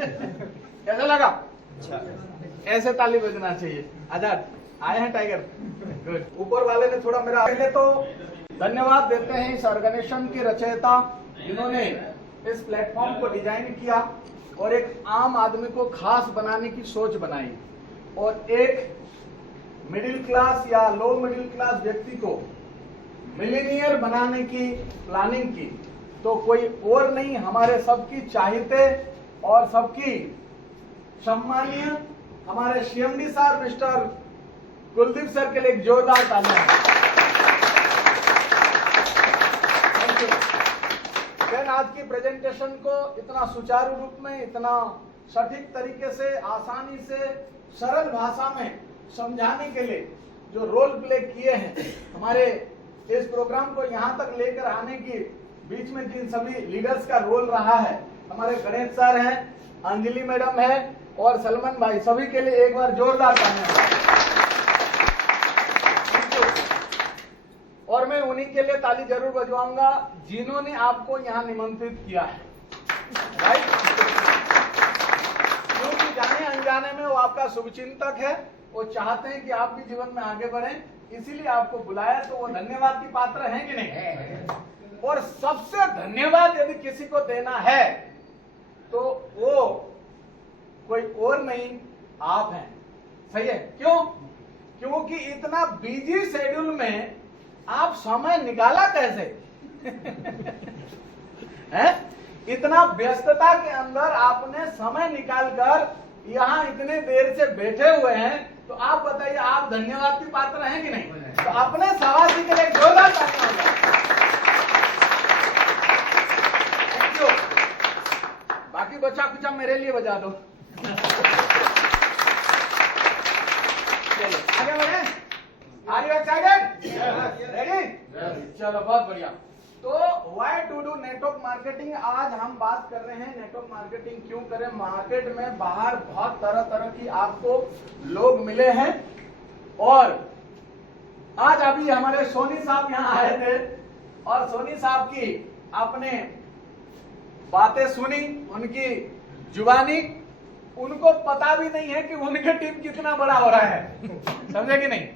कैसा लगा? अच्छा, ऐसे ताली बजना चाहिए। आजाद आए हैं टाइगर, गुड। ऊपर वाले ने थोड़ा मेरा, पहले तो धन्यवाद देते हैं इस ऑर्गेनाइजेशन के रचयिता जिन्होंने इस प्लेटफॉर्म को डिजाइन किया और एक आम आदमी को खास बनाने की सोच बनाई और एक मिडिल क्लास या लो मिडिल क्लास व्यक्ति को मिलीनियर बनाने की प्लानिंग की। तो कोई और नहीं, हमारे सबकी चाहते और सबकी सम्मानीय हमारे CMD sir mister Kuldeep sir के लिए एक जोरदार तालियां। Thank you. देन आज की प्रेजेंटेशन को इतना सुचारू रूप में, इतना सटीक तरीके से, आसानी से, सरल भाषा में समझाने के लिए जो रोल प्ले किए हैं, हमारे इस प्रोग्राम को यहाँ तक लेकर आने की बीच में जिन सभी लीडर्स का रोल रहा है, हमारे गणेश सर हैं, अंजलि मैडम है और सलमान भाई, सभी के लिए एक बार जोरदार तालियां। और मैं उन्हीं के लिए ताली जरूर बजवाऊंगा जिन्होंने आपको यहाँ निमंत्रित किया है, राइट? क्योंकि जाने अनजाने में वो आपका शुभचिंतक है, वो चाहते हैं कि आप भी जीवन में आगे बढ़ें, इसीलिए आपको बुलाया। तो वो धन्यवाद की पात्र हैं कि नहीं? और सबसे धन्यवाद यदि किसी को देना है तो वो कोई और नहीं, आप हैं। सही है? क्यों? क्योंकि इतना बिजी शेड्यूल में आप समय निकाला कैसे? है? इतना व्यस्तता के अंदर आपने समय निकालकर यहाँ इतने देर से बैठे हुए हैं, तो आप बताइए, आप धन्यवाद की पात्र हैं कि नहीं? तो अपने सवासी के लिए जोरदार तालियां होगा। Thank you. बाकी बचा कुचा मेरे लिए बजा दो। चलिए आगे बढ़े। Are you excited? रेडी? चलो बहुत बढ़िया। तो why to do network marketing, आज हम बात कर रहे हैं नेटवर्क मार्केटिंग क्यों करें। मार्केट में बाहर बहुत तरह तरह की आपको लोग मिले हैं और आज अभी हमारे सोनी साहब यहाँ आए थे और सोनी साहब की आपने बातें सुनी, उनकी जुबानी, उनको पता भी नहीं है कि उनके टीम कितना बड़ा हो रहा है। समझे कि नहीं?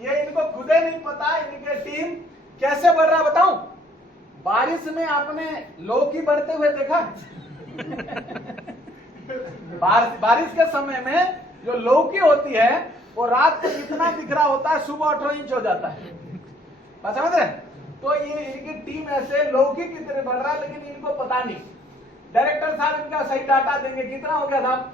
ये इनको खुद ही नहीं पता इनके टीम कैसे बढ़ रहा है। बताऊं, बारिश में आपने लौकी बढ़ते हुए देखा? बारिश के समय में जो लौकी होती है वो रात को कितना दिख रहा होता है, सुबह 18 इंच हो जाता है। बात समझ रहे? तो ये इनकी टीम ऐसे लौकी की तरह बढ़ रहा है, लेकिन इनको पता नहीं। डायरेक्टर साहब इनका सही डाटा देंगे। कितना हो गया साहब?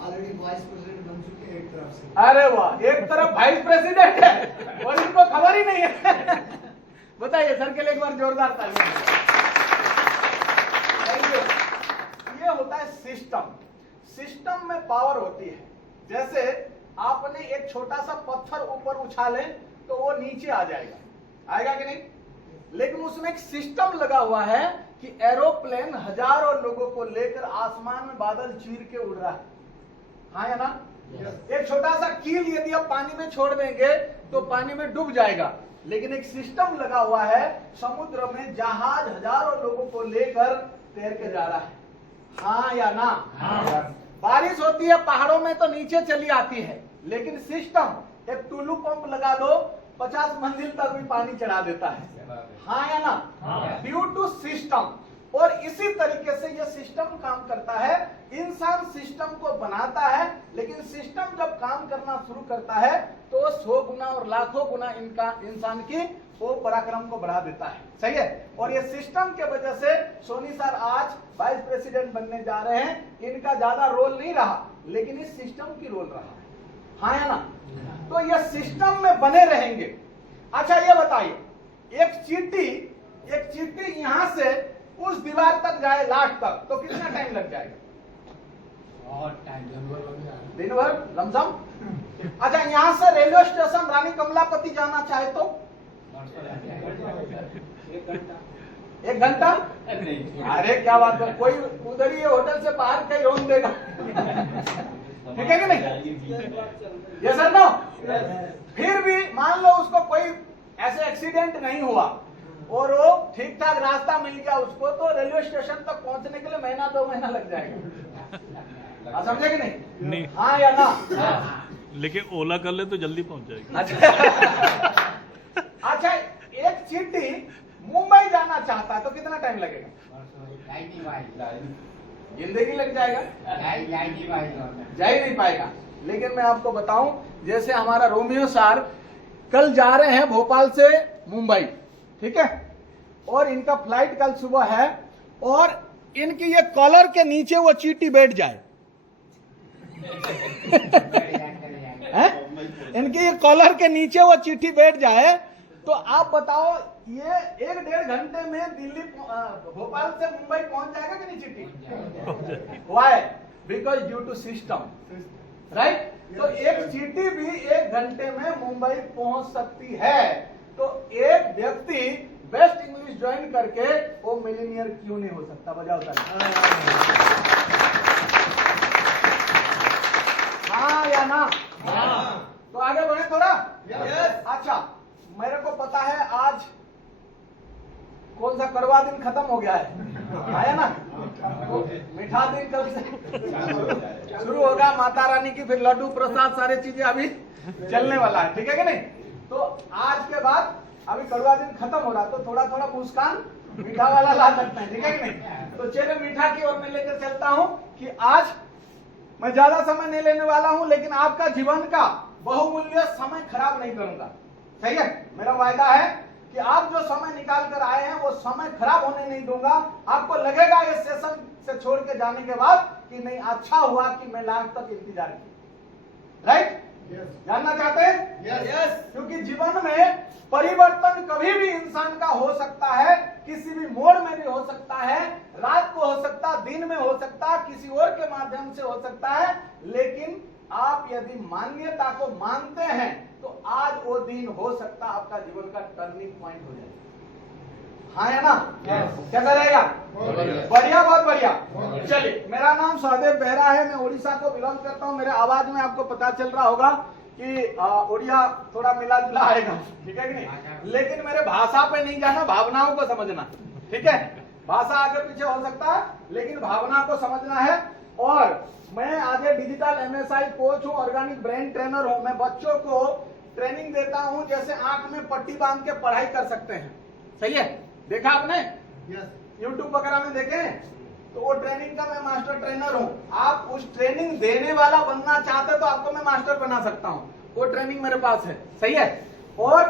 ऑलरेडी वाइस प्रेसिडेंट बन चुके हैं एक तरफ से। अरे वाह, एक तरफ वाइस प्रेसिडेंट है और इनको खबर ही नहीं है। बताइए सर के लिए एक बार जोरदार तालियां। ये होता है सिस्टम। सिस्टम में पावर होती है। जैसे आपने एक छोटा सा पत्थर ऊपर उछाले तो वो नीचे आ जाएगा, आएगा कि नहीं? लेकिन उसमें एक सिस्टम लगा हुआ है कि एरोप्लेन हजारों लोगों को लेकर आसमान में बादल चीर के उड़ रहा है। हाँ या ना? एक छोटा सा कील यदि आप पानी में छोड़ देंगे तो पानी में डूब जाएगा, लेकिन एक सिस्टम लगा हुआ है, समुद्र में जहाज हजारों लोगों को लेकर तैर के जा रहा है। हाँ या ना? हाँ। बारिश होती है पहाड़ों में तो नीचे चली आती है, लेकिन सिस्टम, एक टुल्लू पंप लगा दो, 50 मंजिल तक भी पानी चढ़ा देता है। हाँ या ना? Due to system. और इसी तरीके से ये सिस्टम काम करता है। इंसान सिस्टम को बनाता है, लेकिन सिस्टम जब काम करना शुरू करता है तो 100 गुना और लाखों गुना इनका इंसान की वो पराक्रम को बढ़ा देता है। सही है? और ये सिस्टम के वजह से सोनी सर आज वाइस प्रेसिडेंट बनने जा रहे हैं। इनका ज्यादा रोल नहीं रहा, लेकिन इस सिस्टम की रोल रहा है। हाँ या ना? तो ये सिस्टम में बने रहेंगे। अच्छा ये बताइए, एक चींटी यहां से उस दीवार तक जाए लास्ट तक तो कितना टाइम लग जाएगा? और टाइम दिन भर लमसम। अच्छा यहाँ से रेलवे स्टेशन रानी कमलापति जाना चाहे तो 1 घंटा? अरे क्या बात है, कोई उधर ही होटल से बाहर कहीं रोक देगा। ठीक है कि नहीं? ये सर नो? फिर भी मान लो उसको कोई ऐसे एक्सीडेंट नहीं हुआ और वो ठीक ठाक रास्ता मिल गया उसको, तो रेलवे स्टेशन तक पहुंचने के लिए महीना 2 महीना लग जाएगा। आप समझे कि नहीं? हाँ या ना? लेकिन ओला कर ले तो जल्दी पहुंच जाएगी। अच्छा, एक चींटी मुंबई जाना चाहता है तो कितना टाइम लगेगा? जिंदगी लग जाएगा, जा ही नहीं पाएगा। लेकिन मैं आपको बताऊं, जैसे हमारा रोमियो सर कल जा रहे हैं भोपाल से मुंबई, ठीक है, और इनका फ्लाइट कल सुबह है, और इनकी ये कॉलर के नीचे वो चींटी बैठ जाए इनकी ये कॉलर के नीचे वो चींटी बैठ जाए, तो आप बताओ ये 1-1.5 घंटे में दिल्ली भोपाल से मुंबई पहुंच जाएगा कि नहीं चींटी? Why? Because due to system, right? तो एक चींटी भी 1 घंटे में मुंबई पहुंच सकती है। तो एक व्यक्ति बेस्ट इंग्लिश ज्वाइन करके वो मिलीनियर क्यों नहीं हो सकता? बजाओ ताली। हाँ या ना? तो आगे बढ़े थोड़ा। अच्छा, मेरे को पता है आज कौन सा कड़वा दिन खत्म हो गया है, आया ना? तो मीठा दिन कल से शुरू होगा, माता रानी की, फिर लड्डू प्रसाद सारी चीजें अभी चलने वाला है, ठीक है कि नहीं? तो आज के बाद अभी कड़वा दिन खत्म हो रहा, तो थोड़ा थोड़ा मुस्कान मीठा वाला ला सकते हैं, ठीक है कि नहीं? तो चलिए मीठा की ओर मैं लेकर चलता हूं कि आज मैं ज्यादा समय नहीं लेने वाला हूं, लेकिन आपका जीवन का बहुमूल्य समय खराब नहीं करूंगा, सही है? मेरा वायदा है कि आप जो समय निकाल कर आए हैं वो समय खराब होने नहीं दूंगा। आपको लगेगा इस सेशन से छोड़ के जाने के बाद कि नहीं, अच्छा हुआ कि मैं लास्ट तक इंतजार किया, राइट? जानना चाहते हैं? यस। क्योंकि जीवन में परिवर्तन कभी भी इंसान का हो सकता है, किसी भी मोड़ में भी हो सकता है, रात को हो सकता, दिन में हो सकता, किसी और के माध्यम से हो सकता है, लेकिन आप यदि मान्यता को मानते हैं तो आज वो दिन हो सकता आपका जीवन का टर्निंग पॉइंट हो जाएगा। हाँ या ना? कैसा रहेगा? बढ़िया, बहुत बढ़िया। चलिए, मेरा नाम सहदेव बेहरा है, मैं उड़ीसा को बिलोंग करता हूँ। मेरे आवाज में आपको पता चल रहा होगा कि उड़िया थोड़ा मिला जुला आएगा, ठीक है कि नहीं? लेकिन मेरे भाषा पे नहीं जाना, भावनाओं को समझना, ठीक है? भाषा आगे पीछे हो सकता है, लेकिन भावना को समझना है। और मैं आज डिजिटल MSI कोच हूँ, ऑर्गेनिक ब्रेन ट्रेनर हूँ। मैं बच्चों को ट्रेनिंग देता हूँ, जैसे आंख में पट्टी बांध के पढ़ाई कर सकते हैं, सही है? देखा आपने? यूट्यूब वगैरह में देखे? तो वो ट्रेनिंग का मैं मास्टर ट्रेनर हूँ। आप उस ट्रेनिंग देने वाला बनना चाहते तो आपको मैं मास्टर बना सकता हूँ, वो ट्रेनिंग मेरे पास है, सही है? और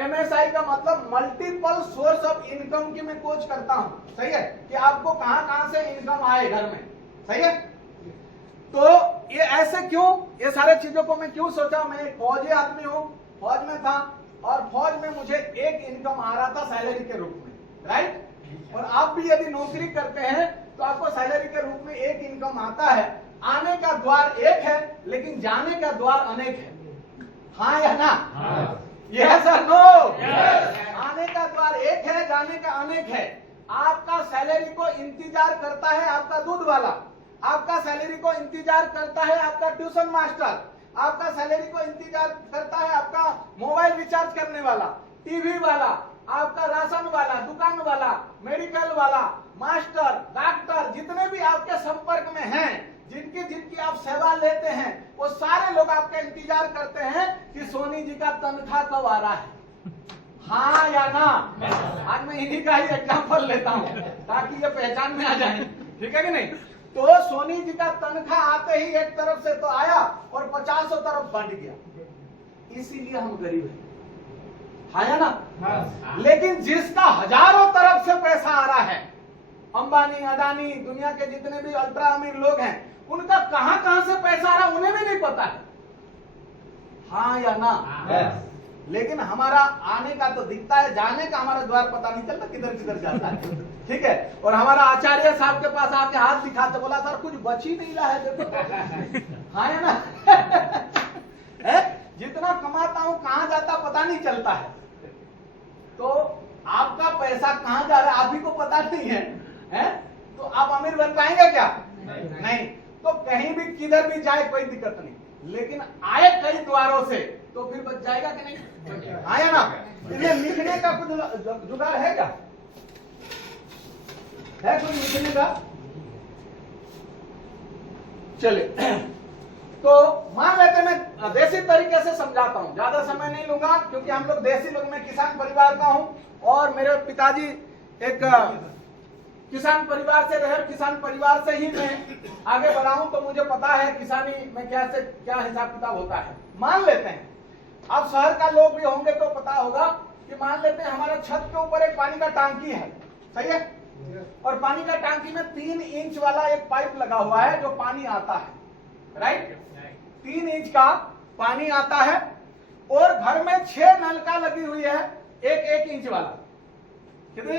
MSI का मतलब मल्टीपल सोर्स ऑफ इनकम की मैं कोच करता हूँ, सही है? कि आपको कहां कहां से इनकम आए घर में, सही है? तो ये ऐसे क्यों, ये सारे चीजों को मैं क्यों सोचा? मैं एक फौजी आदमी हूँ, फौज में था, और फौज में मुझे एक इनकम आ रहा था सैलरी के रूप में, राइट? और आप भी यदि नौकरी करते हैं तो आपको सैलरी के रूप में एक इनकम आता है। आने का द्वार एक है, लेकिन जाने का द्वार अनेक है। हाँ या ना? यस और नो? आने का द्वार एक है, जाने का अनेक है। आपका सैलरी को इंतजार करता है आपका दूध वाला, आपका सैलरी को इंतजार करता है आपका ट्यूशन मास्टर, आपका सैलरी को इंतजार करता है आपका मोबाइल रिचार्ज करने वाला, टीवी वाला, आपका राशन वाला, दुकान वाला, मेडिकल वाला, मास्टर, डॉक्टर, जितने भी आपके संपर्क में हैं, जिनकी जिनकी आप सेवा लेते हैं, वो सारे लोग आपका इंतजार करते हैं कि सोनी जी का तनख्वाह कब आ रहा है। हाँ या ना? आज मैं इन्हीं का ही एग्जाम्पल लेता हूँ ताकि ये पहचान में आ जाए, ठीक है कि नहीं? तो सोनी जी का तनख्वाह आते ही एक तरफ से तो आया और 50 तरफ बंट गया, इसीलिए हम गरीब हैं। हाँ या ना? लेकिन जिसका हजारों तरफ से पैसा आ रहा है, अंबानी, अडानी, दुनिया के जितने भी अल्ट्रा अमीर लोग हैं, उनका कहां कहां से पैसा आ रहा उन्हें भी नहीं पता है। हाँ या ना? लेकिन हमारा आने का तो दिखता है, जाने का हमारा द्वार पता नहीं चलता किधर किधर जाता है, ठीक है? और हमारा आचार्य साहब के पास आके हाथ दिखाते, बोला सर कुछ बच ही नहीं रहा है, देखो। हाँ या ना? जितना कमाता हूं कहां जाता पता नहीं चलता है। तो आपका पैसा कहां जा रहा है आप ही को पता नहीं है? तो आप अमीर बन पाएंगे क्या? नहीं। तो कहीं भी किधर भी जाए कोई दिक्कत नहीं, लेकिन आए कई द्वारों से तो फिर बच जाएगा कि नहीं? हाँ या ना? इसलिए लिखने का कुछ जुगाड़ है क्या? है कुछ लिखने का? चलिए, तो मान लेते मैं देसी तरीके से समझाता हूं, ज्यादा समय नहीं लूंगा क्योंकि हम लोग देसी लोग, मैं किसान परिवार का हूं और मेरे पिताजी एक किसान परिवार से रहे, किसान परिवार से ही मैं आगे बढ़ा हूं, तो मुझे पता है किसानी में क्या हिसाब किताब होता है। मान लेते हैं, अब शहर का लोग भी होंगे तो पता होगा कि मान लेते हैं हमारे छत के ऊपर एक पानी का टांकी है, सही है, और पानी का टांकी में 3 इंच वाला एक पाइप लगा हुआ है जो पानी आता है, राइट? 3 इंच का पानी आता है और घर में 6 नलका लगी हुई है, एक इंच वाला, कितनी?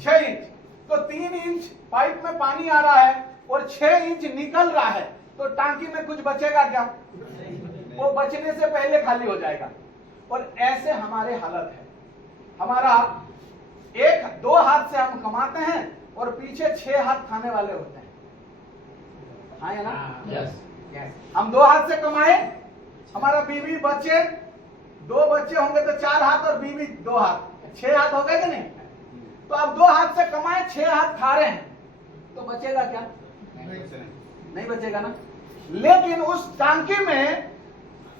6 इंच। तो 3 इंच पाइप में पानी आ रहा है और 6 इंच निकल रहा है, तो टांकी में कुछ बचेगा क्या? वो बचने से पहले खाली हो जाएगा। और ऐसे हमारे हालत है, हमारा 1-2 हाथ से हम कमाते हैं और पीछे 6 हाथ खाने वाले होते हैं, हाँ या ना? यस। हम 2 हाथ से कमाए, हमारा बीवी बच्चे, 2 बच्चे होंगे तो 4 हाथ और बीवी 2 हाथ, 6 हाथ हो गए कि नहीं? तो अब 2 हाथ से कमाए, 6 हाथ खा रहे हैं, तो बचेगा क्या? नहीं बचेगा ना। लेकिन उस टांकी में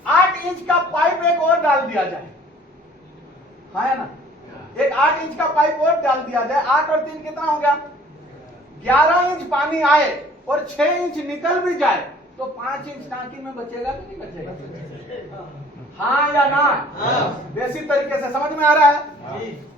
8 इंच का पाइप एक और डाल दिया जाए, हाँ या ना? एक 8 इंच का पाइप और डाल दिया जाए, 8 और 3 कितना हो गया? 11 इंच पानी आए और 6 इंच निकल भी जाए, तो 5 इंच टांकी में बचेगा कि नहीं बचेगा? हाँ या ना? देसी तरीके से समझ में आ रहा है?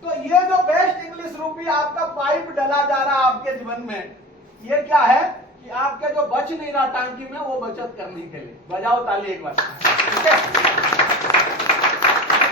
तो ये जो बेस्ट इंग्लिश रूपी आपका पाइप डला जा रहा है आपके जीवन में, ये क्या है कि आपके जो बच नहीं रहा टांकी में, वो बचत करने के लिए। बजाओ ताली एक बार, ठीक है?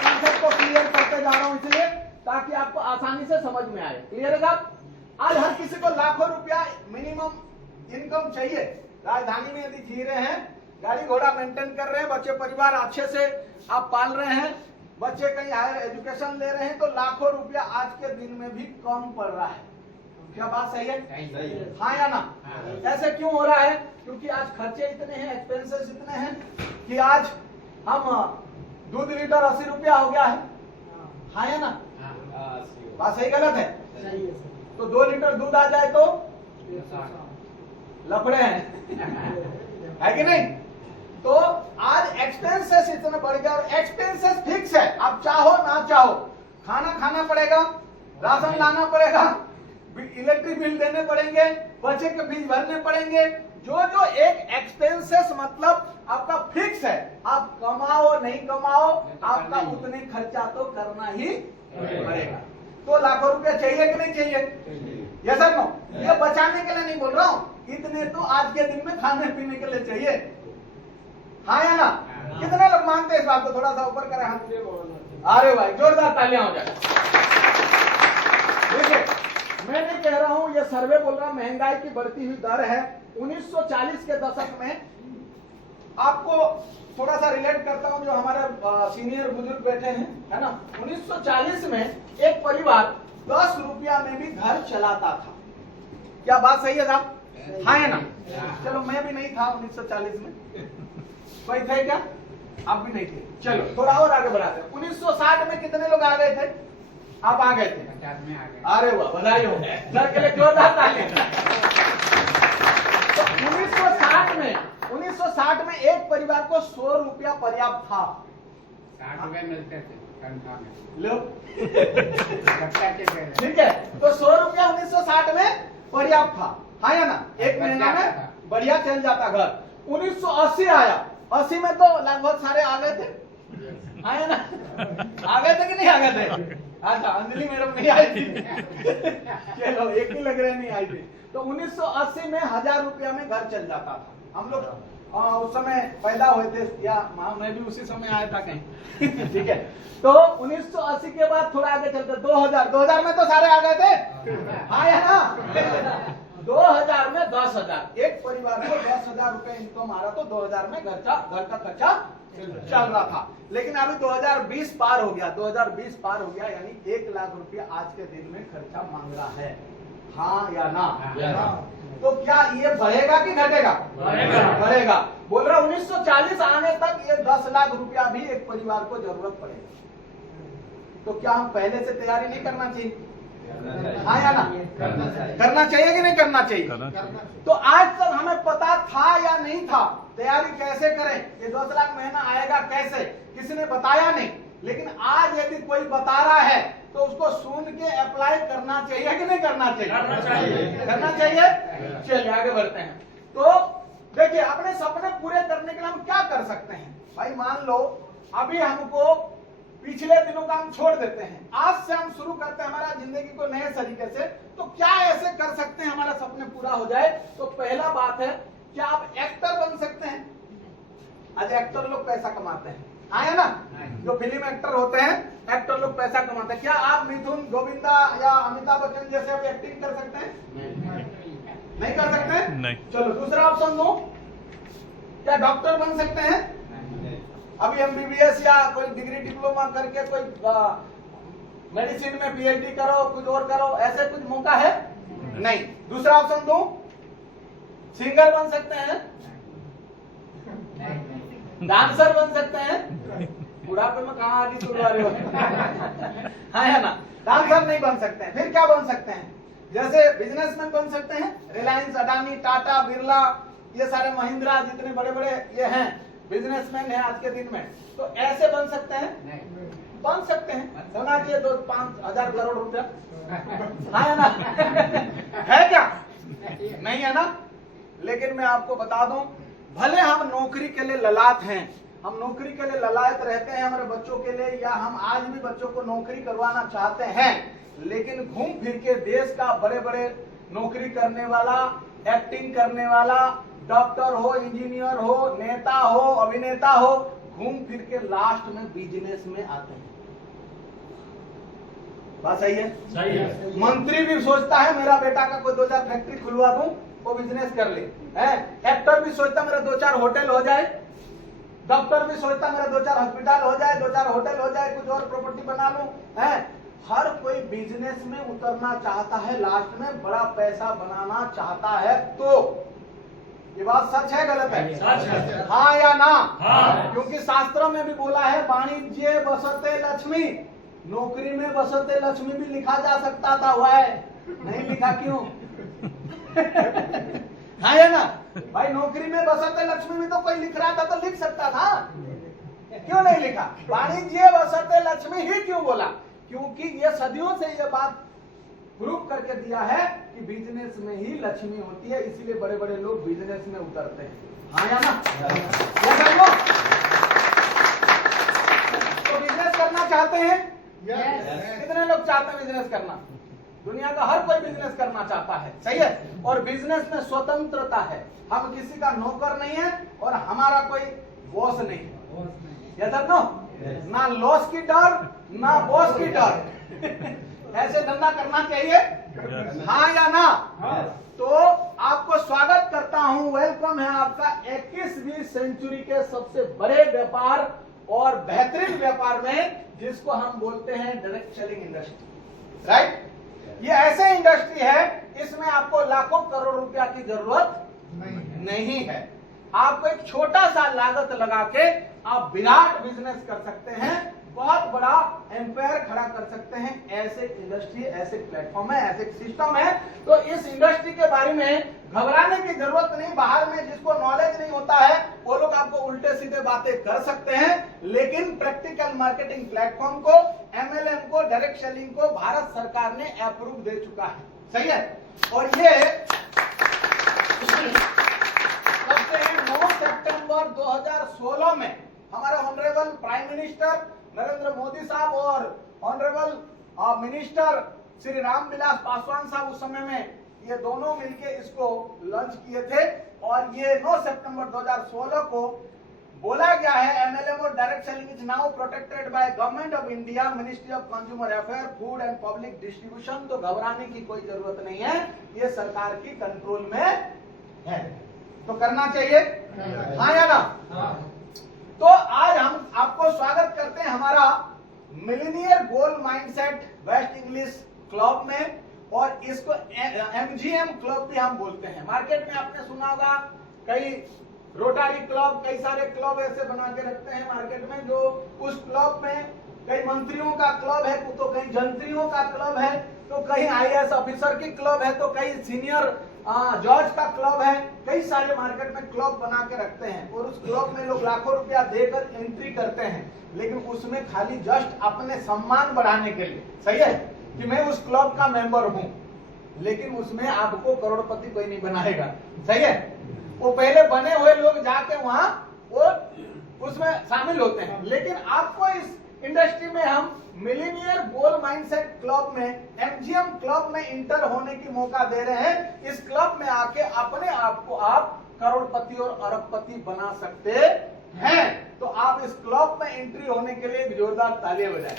कॉन्सेप्ट को क्लियर करते जा रहा हूं इसलिए ताकि आपको आसानी से समझ में आए। क्लियर है साहब? आज हर किसी को लाखों रुपया मिनिमम इनकम चाहिए। राजधानी में यदि जी रहे हैं, गाड़ी घोड़ा मेंटेन कर रहे हैं, बच्चे परिवार अच्छे से आप पाल रहे हैं, बच्चे कहीं हायर एजुकेशन ले रहे हैं, तो लाखों रुपया आज के दिन में भी कम पड़ रहा है। क्या बात सही है? हाँ या ना? ऐसे क्यों हो रहा है? क्योंकि आज खर्चे इतने हैं, एक्सपेंसेस इतने हैं कि आज हम दूध लीटर 80 रुपया हो गया है, हाँ या ना? बात सही गलत है? तो 2 लीटर दूध आ जाए तो लफड़े हैं, है कि नहीं? तो आज एक्सपेंसेस इतना बढ़ गया, और एक्सपेंसेस फिक्स है, आप चाहो ना चाहो खाना खाना पड़ेगा, राशन लाना पड़ेगा, इलेक्ट्रिक बिल देने पड़ेंगे, बच्चे के फीस भरने पड़ेंगे, जो एक एक्सपेंसेस मतलब आपका फिक्स है, आप कमाओ नहीं कमाओ आपका उतने खर्चा तो करना ही पड़ेगा। तो लाखों रुपया चाहिए कि नहीं चाहिए? Yes sir no? ये बचाने के लिए नहीं बोल रहा हूँ, इतने तो आज के दिन में खाने पीने के लिए चाहिए, हाँ या ना? कितने लोग मानते हैं इस बात को? थोड़ा सा ऊपर करें हाथ। अरे भाई जोरदार तालियां हो जाए। देखिए, मैं नहीं कह रहा हूं, ये सर्वे बोल रहा, महंगाई की बढ़ती हुई दर है। 1940 के दशक में, आपको थोड़ा सा रिलेट करता हूं, जो हमारे सीनियर बुजुर्ग बैठे हैं, है ना? 1940 में एक परिवार 10 रुपया में भी घर चलाता था। क्या बात सही है साहब? हाँ या ना? चलो, मैं भी नहीं था 1940 में, कोई थे क्या? आप भी नहीं थे। चलो थोड़ा और आगे बढ़ाते हैं। 1960 में कितने लोग आ गए थे? आप आ गए थे? 50 में आ गए। अरे वाह, बधाई हो सर के लिए, जोरदार ताली। तो 1960 में एक परिवार को 100 रुपया पर्याप्त था। 60 रुपए मिलते थे तनख्वाह में। लो ठीक ठीक है, तो 100 रुपया 1960 में पर्याप्त था, हाँ या ना? एक महीना में बढ़िया चल जाता घर। 1980 आया, 80 में तो लगभग सारे आ गए थे, हाँ या ना? आ गए थे कि नहीं आ गए थे? अच्छा, अंजलि मैडम नहीं आई थी। चलो, एक ही लग रहे नहीं आई थी। तो 1980 में 1000 रुपया में घर चल जाता था। हम लोग उस समय पैदा हुए थे, या मैं भी उसी समय आया था कहीं। ठीक है, तो 1980 के बाद थोड़ा आगे चलते 2000 में तो सारे आ गए थे, हाँ या ना? 2000 में 10,000, एक परिवार को 10,000 रुपए इनकम आ रहा, तो 2000 में घर का खर्चा चल रहा था। लेकिन अभी 2020 पार हो गया, 2020 पार हो गया, यानी 1 लाख रुपया आज के दिन में खर्चा मांग रहा है, हाँ या ना? तो क्या ये बढ़ेगा कि घटेगा? बढ़ेगा। बोल रहा 1940 आने तक ये 10 लाख रुपया भी एक परिवार को जरूरत पड़ेगी। तो क्या हम पहले से तैयारी नहीं करना चाहिए? हाँ या ना? करना चाहिए कि नहीं करना चाहिए? तो आज तक हमें पता था या नहीं था तैयारी कैसे करें, ये 10 लाख महीना आएगा कैसे, किसी ने बताया नहीं। लेकिन आज यदि कोई बता रहा है तो उसको सुन के अप्लाई करना चाहिए कि नहीं करना चाहिए? करना चाहिए। चलिए आगे बढ़ते हैं। तो देखिए, अपने सपने पूरे करने के लिए हम क्या कर सकते हैं? भाई मान लो अभी हमको पिछले दिनों का हम छोड़ देते हैं, आज से हम शुरू करते हैं हमारा जिंदगी को नए तरीके से। तो क्या ऐसे कर सकते हैं हमारा सपने पूरा हो जाए? तो पहला बात है, क्या आप एक्टर बन सकते हैं? आज एक्टर लोग पैसा कमाते हैं, आया ना? जो फिल्म एक्टर होते हैं, एक्टर लोग पैसा कमाते हैं। क्या आप मिथुन, गोविंदा या अमिताभ बच्चन जैसे अभी एक्टिंग कर सकते हैं? नहीं कर सकते? नहीं। चलो दूसरा ऑप्शन दो, क्या डॉक्टर बन सकते हैं? अभी MBBS या कोई डिग्री डिप्लोमा करके कोई मेडिसिन में PhD करो, कुछ और करो, ऐसे कुछ मौका है? नहीं। दूसरा ऑप्शन दो, सिंगर बन सकते हैं, डांसर बन सकते हैं। बुढ़ापे में कहाँ आदि तुड़वा रहे हो? हाँ या ना? डांसर नहीं बन सकते हैं। फिर क्या बन सकते हैं? जैसे बिजनेसमैन बन सकते हैं, रिलायंस, अडानी, टाटा, बिरला, ये सारे महिंद्रा, जितने बड़े बड़े ये हैं बिजनेसमैन है आज के दिन में, तो ऐसे बन सकते हैं? बन सकते हैं। होना चाहिए 2-5 हजार करोड़ रुपया। हाँ या ना? है क्या? नहीं है ना? लेकिन मैं आपको बता दूं, भले हम नौकरी के लिए ललाट हैं, हम नौकरी के लिए ललायत रहते हैं हमारे बच्चों के लिए, या हम आज भी बच्चों को नौकरी करवाना चाहते हैं, लेकिन घूम फिर के देश का बड़े बड़े नौकरी करने वाला, एक्टिंग करने वाला, डॉक्टर हो, इंजीनियर हो, नेता हो, अभिनेता हो, घूम फिर के लास्ट में बिजनेस में आते हैं। बात सही है? सही है। मंत्री भी सोचता है मेरा बेटा का कोई 2-4 फैक्ट्री खुलवा दूं, वो बिजनेस कर ले। एक्टर भी सोचता मेरा 2-4 होटल हो जाए, डॉक्टर भी सोचता मेरा 2-4 हॉस्पिटल हो जाए, 2-4 होटल हो जाए, कुछ और प्रॉपर्टी बना लूं। हर कोई बिजनेस में उतरना चाहता है, लास्ट में बड़ा पैसा बनाना चाहता है। तो ये बात सच है गलत है? सच है। हाँ या ना? हाँ। क्योंकि शास्त्रों में भी बोला है, वाणिज्य बसते लक्ष्मी, नौकरी में बसते लक्ष्मी भी लिखा जा सकता था, हुआ है नहीं लिखा क्यों? हाँ या ना? भाई नौकरी में बसते लक्ष्मी भी तो कोई लिख रहा था तो लिख सकता था, क्यों नहीं लिखा? वाणिज्य बसते लक्ष्मी ही क्यों बोला? क्योंकि ये सदियों से ये बात प्रूव करके दिया है कि बिजनेस में ही लक्ष्मी होती है, इसीलिए बड़े बड़े लोग बिजनेस में उतरते हैं। हाँ या ना? तो बिजनेस करना चाहते हैं? कितने लोग चाहते हैं बिजनेस करना? दुनिया का हर कोई बिजनेस करना चाहता है, सही है। और बिजनेस में स्वतंत्रता है, हम किसी का नौकर नहीं है और हमारा कोई बॉस नहीं है। यस और नो? ना लॉस की डर, ना बॉस की डर। ऐसे धंधा करना चाहिए? हाँ या ना? तो आपको स्वागत करता हूं, वेलकम है आपका 21वीं सेंचुरी के सबसे बड़े व्यापार और बेहतरीन व्यापार में, जिसको हम बोलते हैं डायरेक्ट सेलिंग इंडस्ट्री। राइट? ये ऐसे इंडस्ट्री है, इसमें आपको लाखों करोड़ रुपया की जरूरत नहीं है। आपको एक छोटा सा लागत लगा के आप विराट बिजनेस कर सकते हैं, बहुत बड़ा एम्पायर खड़ा कर सकते हैं। ऐसे इंडस्ट्री, ऐसे प्लेटफॉर्म है, ऐसे सिस्टम है। तो इस इंडस्ट्री के बारे में घबराने की जरूरत नहीं। बाहर में जिसको नॉलेज नहीं होता है वो लोग आपको उल्टे सीधे बातें कर सकते हैं, लेकिन प्रैक्टिकल मार्केटिंग प्लेटफॉर्म को, MLM को, डायरेक्ट सेलिंग को भारत सरकार ने अप्रूव दे चुका है, सही है। और ये 9 सितंबर 2016 में हमारे honourable prime minister Narendra Modi साहब और ऑनरेबल मिनिस्टर श्री रामविलास पासवान साहब उस समय में ये दोनों मिलके इसको लॉन्च किए थे। और ये 9 सितंबर 2016 को बोला गया है, MLM और direct selling is now protected by government of India, ministry of consumer affair, food and public distribution. तो घबराने की कोई जरूरत नहीं है, ये सरकार की कंट्रोल में है, तो करना चाहिए। हाँ या ना? तो आज हम आपको स्वागत करते हैं हमारा मिलीनियर गोल माइंडसेट वेस्ट इंग्लिश क्लब में, और इसको MGM क्लब भी हम बोलते हैं। मार्केट में आपने सुना होगा कई रोटारी क्लब, कई सारे क्लब ऐसे बना के रखते हैं मार्केट में, जो उस क्लब में कहीं मंत्रियों का क्लब है, तो कहीं जंत्रियों का क्लब है, तो कहीं आईएएस ऑफिसर की क्लब है, तो कहीं सीनियर जॉर्ज का क्लब है। कई सारे मार्केट में क्लब बना के रखते हैं और उस क्लब में लोग लाखों रुपया देकर एंट्री करते हैं, लेकिन उसमें खाली जस्ट अपने सम्मान बढ़ाने के लिए, सही है, कि मैं उस क्लब का मेंबर हूं, लेकिन उसमें आपको करोड़पति कोई नहीं बनाएगा, सही है। वो पहले बने हुए लोग जाके वहां वो उसमें शामिल होते हैं, लेकिन आपको इस इंडस्ट्री में हम मिलीनियर गोल माइंडसेट क्लब में, एमजीएम क्लब में इंटर होने की मौका दे रहे हैं। इस क्लब में आके अपने आप को आप करोड़पति और अरबपति बना सकते हैं। तो आप इस क्लब में एंट्री होने के लिए एक जोरदार तालियां बजाएं।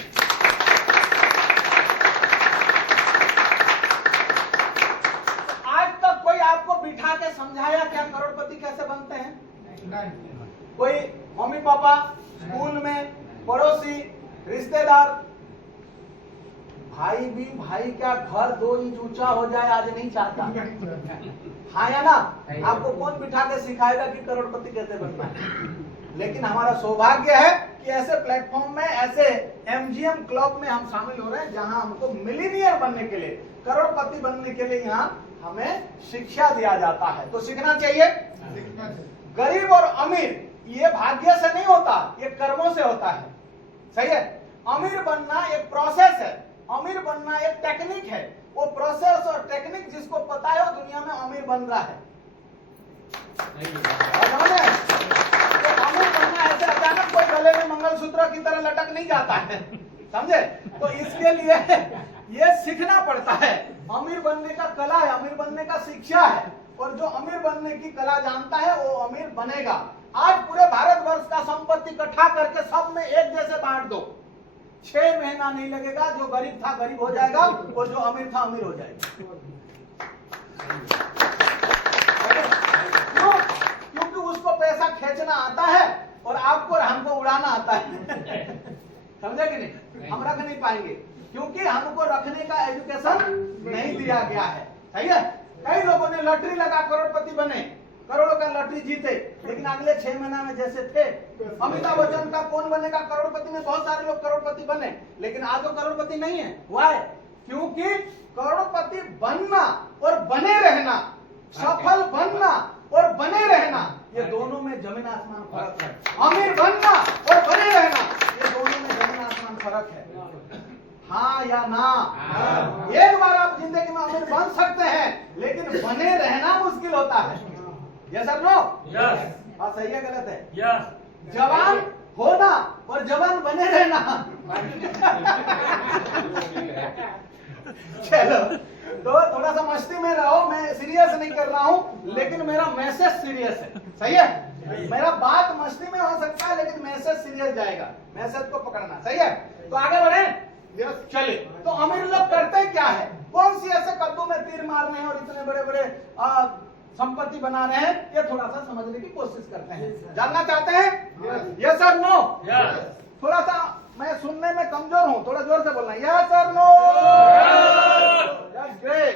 आज तक कोई आपको बिठा के समझाया क्या करोड़पति कैसे बनते हैं? कोई मम्मी पापा, स्कूल में, पड़ोसी, रिश्तेदार, भाई भी भाई का घर 2 इंच ऊंचा हो जाए आज नहीं चाहता, हाँ या ना? आपको कौन बिठा के सिखाएगा कि करोड़पति कैसे बनना है? लेकिन हमारा सौभाग्य है कि ऐसे प्लेटफॉर्म में, ऐसे एमजीएम क्लब में हम शामिल हो रहे हैं, जहां हमको मिलीनियर बनने के लिए, करोड़पति बनने के लिए यहाँ हमें शिक्षा दिया जाता है। तो सीखना चाहिए। गरीब और अमीर ये भाग्य से नहीं होता, ये कर्मों से होता है, सही है। अमीर बनना एक प्रोसेस है, अमीर बनना एक टेक्निक है। वो प्रोसेस और टेक्निक जिसको पता है वो दुनिया में अमीर बन रहा है। तो अमीर बनना ऐसे अचानक कोई गले में मंगलसूत्र की तरह लटक नहीं जाता है, समझे? तो इसके लिए ये सीखना पड़ता है। अमीर बनने का कला है, अमीर बनने का शिक्षा है, और जो अमीर बनने की कला जानता है वो अमीर बनेगा। आज पूरे भारतवर्ष का संपत्ति इकट्ठा करके सब में एक जैसे बांट दो, 6 महीना नहीं लगेगा। जो गरीब था गरीब हो जाएगा और जो अमीर था अमीर हो जाएगा। क्यों? क्योंकि उसको पैसा खींचना आता है और आपको और हमको उड़ाना आता है। समझे कि नहीं? हम रख नहीं पाएंगे क्योंकि हमको रखने का एजुकेशन नहीं दिया गया है, सही है। कई लोगों ने लॉटरी लगा करोड़पति बने, करोड़ों का लॉटरी जीते, लेकिन अगले 6 महीना में जैसे थे। अमिताभ बच्चन का कौन बनेगा करोड़पति में बहुत सारे लोग करोड़पति बने, लेकिन आज वो करोड़पति नहीं है। व्हाई? क्योंकि करोड़पति बनना और बने रहना, सफल बनना और बने रहना, ये दोनों में जमीन आसमान फर्क है। अमीर बनना और बने रहना, ये दोनों में जमीन आसमान फर्क है। हाँ या ना? एक बार आप जिंदगी में अमीर बन सकते हैं, लेकिन बने रहना मुश्किल होता है। यस और नो? यस। हाँ, सही है गलत है? यस। जवान होना और जवान बने रहना। चलो, तो थोड़ा सा मस्ती में रहो, मैं सीरियस नहीं कर रहा हूँ, लेकिन मेरा मैसेज सीरियस है, सही है। मेरा बात मस्ती में हो सकता है, लेकिन मैसेज सीरियस जाएगा। मैसेज को पकड़ना, सही है। तो आगे बढ़े, चले। तो अमीर लोग करते क्या है? कौन सी ऐसे कद्दू में तीर मारने हैं और इतने बड़े बड़े संपत्ति बना रहे हैं, ये थोड़ा सा समझने की कोशिश करते हैं। जानना चाहते हैं? यस और नो? यस। थोड़ा सा मैं सुनने में कमजोर हूँ, थोड़ा जोर से बोलना। यस और नो? यस। ग्रेट।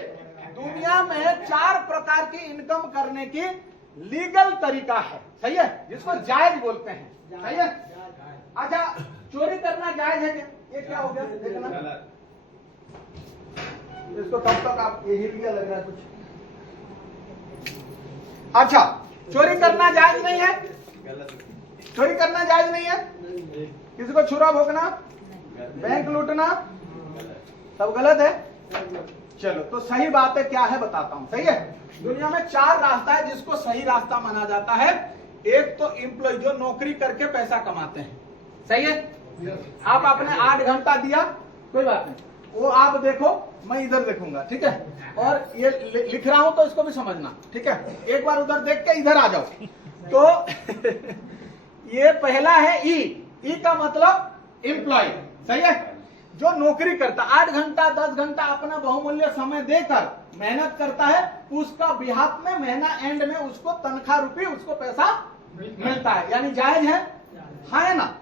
दुनिया में 4 प्रकार की इनकम करने की लीगल तरीका है, सही है, जिसको जायज बोलते हैं, सही है। अच्छा, चोरी करना जायज है क्या? ये क्या हो गया? देखना इसको, तब तक आप ये हिल गया लग रहा है कुछ। अच्छा, चोरी करना जायज नहीं है? चोरी करना जायज नहीं है? किसी को छुरा भोगना, बैंक लूटना, सब गलत है। चलो, तो सही बात है क्या है बताता हूं, सही है। दुनिया में 4 रास्ता है जिसको सही रास्ता माना जाता है। एक तो एम्प्लॉय जो नौकरी करके पैसा कमाते हैं, सही है। आप आपने 8 घंटा दिया, कोई बात नहीं, वो आप देखो, मैं इधर देखूंगा, ठीक है। और ये लिख रहा हूं तो इसको भी समझना, ठीक है। एक बार उधर देख के इधर आ जाओ। तो ये पहला है ई का मतलब एम्प्लॉय, सही है। जो नौकरी करता, 8 घंटा 10 घंटा अपना बहुमूल्य समय देकर मेहनत करता है, उसका बिहाफ में महीना एंड में उसको तनख्वाह रूपी उसको पैसा मिलता है, यानी जायज है, हाँ है ना।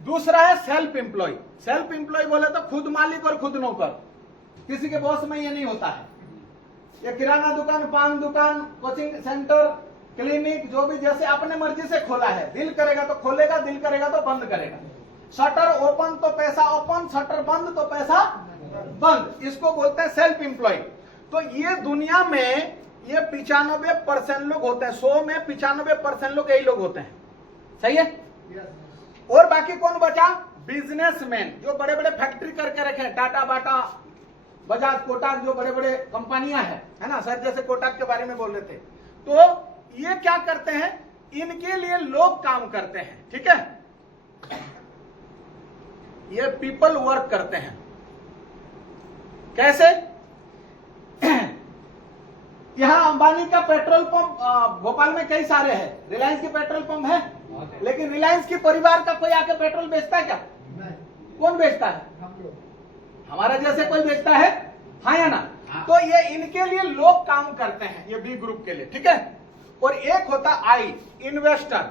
दूसरा है सेल्फ एम्प्लॉय। सेल्फ एम्प्लॉय बोले तो खुद मालिक और खुद नौकर, किसी के बॉस में ये नहीं होता है। ये किराना दुकान, पान दुकान, कोचिंग सेंटर, क्लिनिक, जो भी जैसे अपने मर्जी से खोला है, दिल करेगा तो खोलेगा, दिल करेगा तो बंद करेगा, शटर ओपन तो पैसा ओपन, शटर बंद तो पैसा बंद। इसको बोलते हैं सेल्फ एम्प्लॉयड। तो ये दुनिया में ये 95% लोग होते हैं, 100 में 95% लोग यही लोग होते हैं। सही है? और बाकी कौन बचा? बिजनेसमैन, जो बड़े बड़े फैक्ट्री करके रखे, टाटा बाटा बजाज कोटक, जो बड़े बड़े कंपनियां हैं, है ना, सर जैसे कोटक के बारे में बोल रहे थे। तो ये क्या करते हैं, इनके लिए लोग काम करते हैं। ठीक है, ये पीपल वर्क करते हैं। कैसे? यहां अंबानी का पेट्रोल पंप भोपाल में कई सारे हैं, रिलायंस के पेट्रोल पंप है, लेकिन रिलायंस के परिवार का कोई आके पेट्रोल बेचता है क्या? कौन बेचता है? हमारा जैसे कोई बेचता है? हाँ या ना? तो ये इनके लिए लोग काम करते हैं, ये बी ग्रुप के लिए। ठीक है, और एक होता आई, इन्वेस्टर।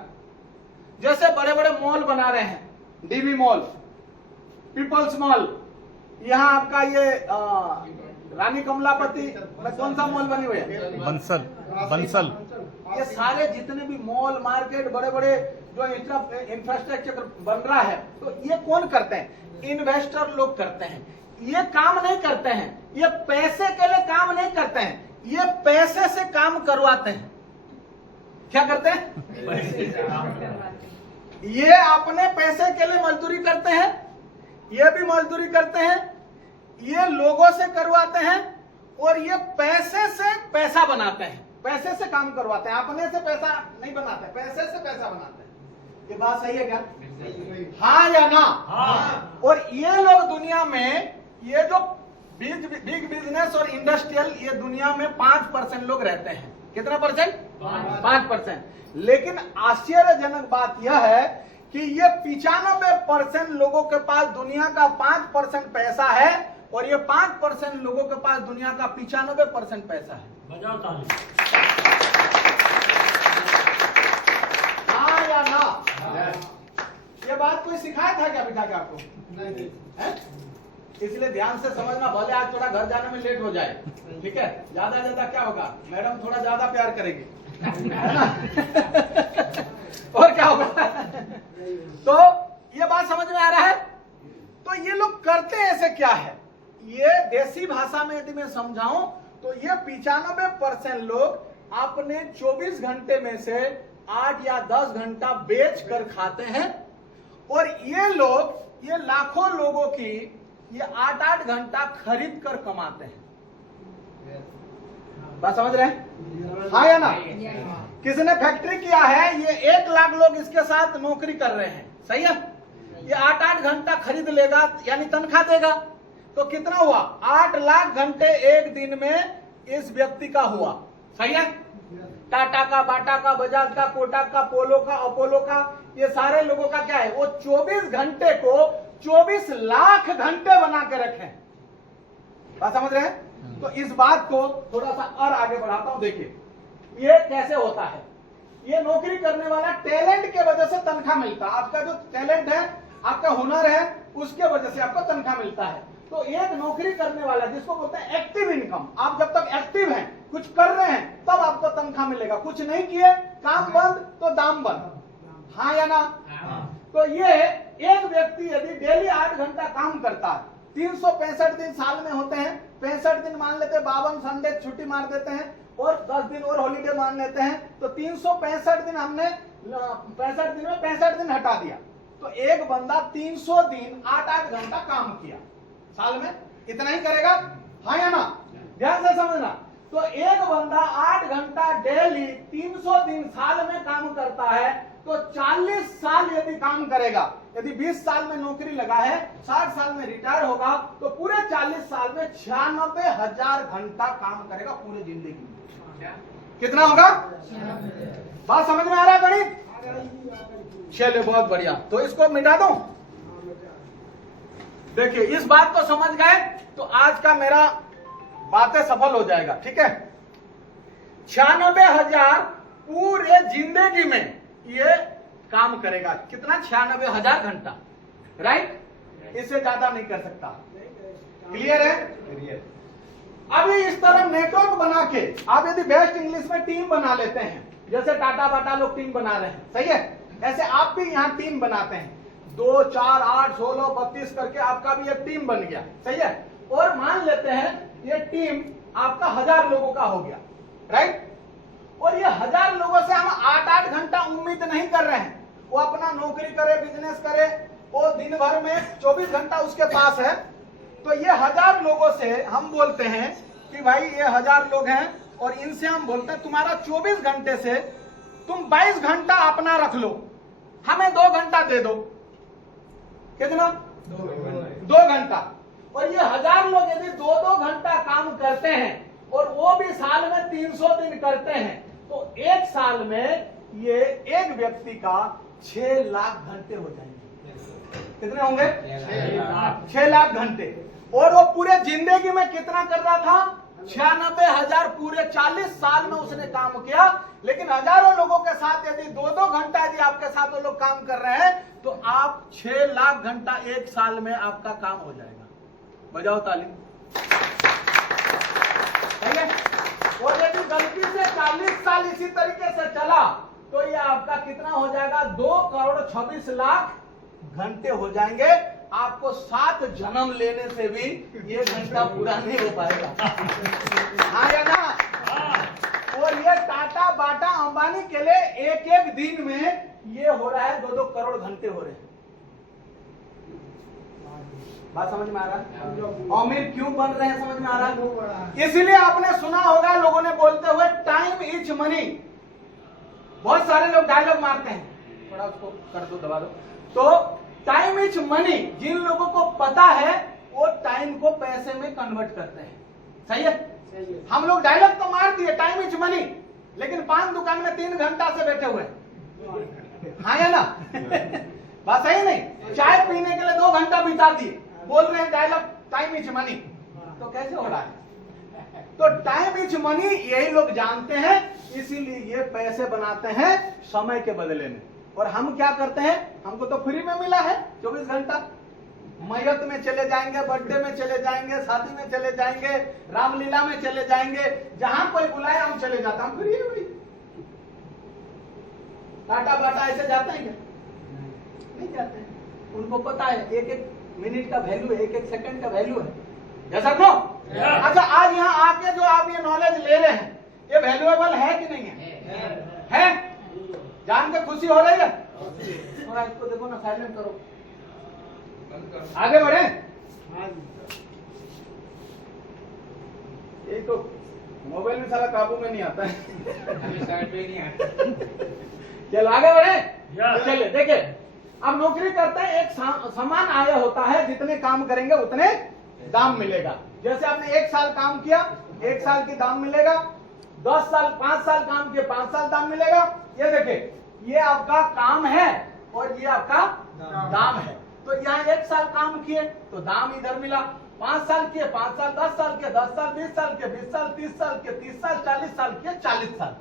जैसे बड़े बड़े मॉल बना रहे हैं, डीबी मॉल, पीपल्स मॉल, यहाँ आपका ये रानी कमलापति में कौन सा मॉल बनी हुई है? बंसल। ये सारे जितने भी मॉल मार्केट बड़े बड़े जो इंफ्रास्ट्रक्चर बन रहा है, तो ये कौन करते हैं? इन्वेस्टर लोग करते हैं। ये काम नहीं करते हैं, ये पैसे के लिए काम नहीं करते हैं, ये पैसे से काम करवाते हैं। क्या करते हैं? ये अपने पैसे के लिए मजदूरी करते हैं, ये भी मजदूरी करते हैं, ये लोगों से करवाते हैं, और ये पैसे से पैसा बनाते हैं, पैसे से काम करवाते हैं। अपने से पैसा नहीं बनाते, पैसे से पैसा बनाते हैं। ये बात सही है क्या? हाँ या ना? हाँ। और ये लोग दुनिया में, ये जो बिग बिजनेस और इंडस्ट्रियल, ये दुनिया में 5% लोग रहते हैं। कितना परसेंट? 5%। लेकिन आश्चर्यजनक बात यह है कि ये 95% लोगों के पास दुनिया का 5% पैसा है, और ये 5% लोगों के पास दुनिया का 95% पैसा है। बजाओ ताली। हाँ या ना? ये बात कोई सिखाया था क्या बिठा के आपको? नहीं। इसलिए ध्यान से समझना, भले आज थोड़ा घर जाने में लेट हो जाए। ठीक है, ज्यादा क्या होगा, मैडम थोड़ा ज्यादा प्यार करेगी, है ना? और क्या होगा? तो ये बात समझ में आ रहा है? तो ये लोग करते ऐसे क्या है? ये देसी भाषा में यदि मैं समझाऊं तो ये 95% लोग अपने 24 घंटे में से 8 या 10 घंटा बेच कर खाते हैं, और ये लोग, ये लाखों लोगों की ये 8-8 घंटा खरीद कर कमाते हैं। बात समझ रहे हैं? हाँ या ना? किसी ने फैक्ट्री किया है, ये 1 लाख लोग इसके साथ नौकरी कर रहे हैं। सही है? ये 8-8 घंटा खरीद लेगा, यानी तनख्वाह देगा, तो कितना हुआ? 8 लाख घंटे एक दिन में इस व्यक्ति का हुआ। सही है? टाटा का, बाटा का, बजाज का, कोटक का, पोलो का, अपोलो का, ये सारे लोगों का क्या है? वो 24 घंटे को 24 लाख घंटे बना के रखे। बात समझ रहे हैं? तो इस बात को थोड़ा सा और आगे बढ़ाता हूं। देखिए ये कैसे होता है। ये नौकरी करने वाला टैलेंट के वजह से तनख्वाह मिलता है। आपका जो टैलेंट है, आपका हुनर है, उसके वजह से आपको तनख्वाह मिलता है। तो एक नौकरी करने वाला, जिसको बोलते हैं एक्टिव इनकम, आप जब तक एक्टिव हैं, कुछ कर रहे हैं, तब आपको तनख्वाह मिलेगा। कुछ नहीं किए, काम बंद, तो दाम बंद। हाँ या ना? तो ये एक व्यक्ति यदि डेली 8 घंटा काम करता है, 365 दिन साल में होते हैं, 65 दिन मान लेते हैं, 52 संडे छुट्टी मार देते हैं, और 10 दिन और हॉलीडे मान लेते हैं, तो 365 दिन हमने 65 दिन में 65 दिन हटा दिया। तो एक बंदा 300 दिन 8-8 घंटा काम किया साल में, इतना ही करेगा। हाँ या ना? ध्यान से समझना। तो एक बंदा 8 घंटा डेली 300 दिन साल में काम करता है, तो 40 साल यदि काम करेगा, यदि 20 साल में नौकरी लगा है, 60 साल में रिटायर होगा, तो पूरे 40 साल में 96,000 घंटा काम करेगा पूरे जिंदगी में। कितना होगा? बात समझ में आ रहा है गणित? चलिए बहुत बढ़िया। तो इसको मिटा दूं। देखिए इस बात को समझ गए तो आज का मेरा बातें सफल हो जाएगा। ठीक है, 96,000 पूरे जिंदगी में ये काम करेगा। कितना? 96,000 घंटा। राइट? इससे ज्यादा नहीं कर सकता। क्लियर है? क्लियर। अभी इस तरह नेटवर्क बना के आप यदि बेस्ट इंग्लिश में टीम बना लेते हैं, जैसे टाटा बाटा लोग टीम बना रहे हैं, सही है, ऐसे आप भी यहाँ टीम बनाते हैं। 2, 4, 8, 16, 32 करके आपका भी एक टीम बन गया, सही है। और मान लेते हैं ये टीम आपका 1000 लोगों का हो गया, राइट। और ये 1000 लोगों से हम 8-8 घंटा उम्मीद नहीं कर रहे हैं वो अपना नौकरी करे, बिजनेस करे, वो दिन भर में 24 घंटा उसके पास है। तो ये 1000 लोगों से हम बोलते हैं कि भाई ये 1000 लोग हैं और इनसे हम बोलते हैं तुम्हारा 24 घंटे से तुम 22 घंटा अपना रख लो, हमें 2 घंटा दे दो। कितना? 2 घंटा। और ये 1000 लोग यदि 2-2 घंटा काम करते हैं और वो भी साल में 300 दिन करते हैं तो एक साल में ये एक व्यक्ति का 6 लाख घंटे हो जाएंगे। कितने होंगे? 6 लाख घंटे। और वो पूरे जिंदगी में कितना कर रहा था? 96,000। पूरे 40 साल में उसने काम किया। लेकिन हजारों लोगों के साथ यदि 2-2 घंटा यदि आपके साथ वो लोग काम कर रहे हैं तो आप 6 लाख घंटा एक साल में आपका काम हो जाएगा। बजाओ ताली। ठीक है। और यदि गलती से 40 साल इसी तरीके से चला तो ये आपका कितना हो जाएगा? 2,26,00,000 घंटे हो जाएंगे। आपको 7 जन्म लेने से भी ये घंटा पूरा नहीं हो पाएगा। हाँ या ना? और ये टाटा, बाटा, अंबानी के लिए एक एक दिन में ये हो रहा है 2-2 करोड़ घंटे हो रहे हैं। बात समझ में आ रहा है? अमीर क्यों बन रहे हैं समझ में आ रहा है? इसलिए आपने सुना होगा लोगों ने बोलते हुए टाइम इज मनी। बहुत सारे लोग डायलॉग मारते हैं, थोड़ा उसको कर दो, दबा दो। तो टाइम इज मनी जिन लोगों को पता है वो टाइम को पैसे में कन्वर्ट करते हैं। सही है? हम लोग डायलॉग तो मार दिए टाइम इज मनी, लेकिन पान दुकान में 3 घंटा से बैठे हुए हैं। हाँ या ना? बात सही नहीं? चाय पीने के लिए 2 घंटा बिता दिए, बोल रहे हैं डायलॉग टाइम इज मनी। तो कैसे हो रहा है? तो टाइम इज मनी यही लोग जानते हैं, इसीलिए ये पैसे बनाते हैं समय के बदले में। और हम क्या करते हैं? हमको तो फ्री में मिला है 24 घंटा। मैयत में चले जाएंगे, बर्थडे में चले जाएंगे, शादी में चले जाएंगे, रामलीला में चले जाएंगे, जहां कोई बुलाए हम चले जाते हैं। हम फ्री है भाई। टाटा बाटा ऐसे जाते हैं क्या? नहीं जाते हैं। उनको पता है एक एक मिनट का वैल्यू है, एक एक सेकंड का वैल्यू है। जैसा नो? अच्छा, आज यहाँ आके जो आप ये नॉलेज ले रहे हैं ये वैल्यूएबल है कि नहीं है? है? जान के खुशी हो रही है? थोड़ा इसको देखो ना, साइलेंट करो। आगे बढ़े। ये तो मोबाइल में सारा काबू में नहीं आता है। चलो आगे बढ़े। चलिए देखिए, अब नौकरी करते हैं, एक समान आय होता है, जितने काम करेंगे उतने दाम मिलेगा। जैसे आपने 1 साल काम किया, 1 साल की दाम मिलेगा। 10 साल, 5 साल काम किए, 5 साल दाम मिलेगा। ये देखिए, ये आपका काम है और ये आपका दाम है। तो यहाँ 1 साल काम किए तो दाम इधर मिला, 5 साल किए 5 साल, 10 साल के 10 साल, 20 साल के 20 साल, 30 साल के 30 साल, 40 साल के 40 साल।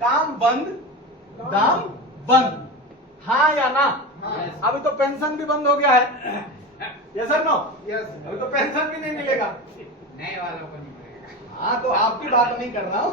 काम बंद, दाम बंद। हाँ या ना? अभी तो पेंशन भी बंद हो गया है। Yes sir no? यस। अभी तो पेंशन भी नहीं मिलेगा। नए वालों को नहीं मिलेगा। हाँ, तो आपकी बात नहीं कर रहा हूँ,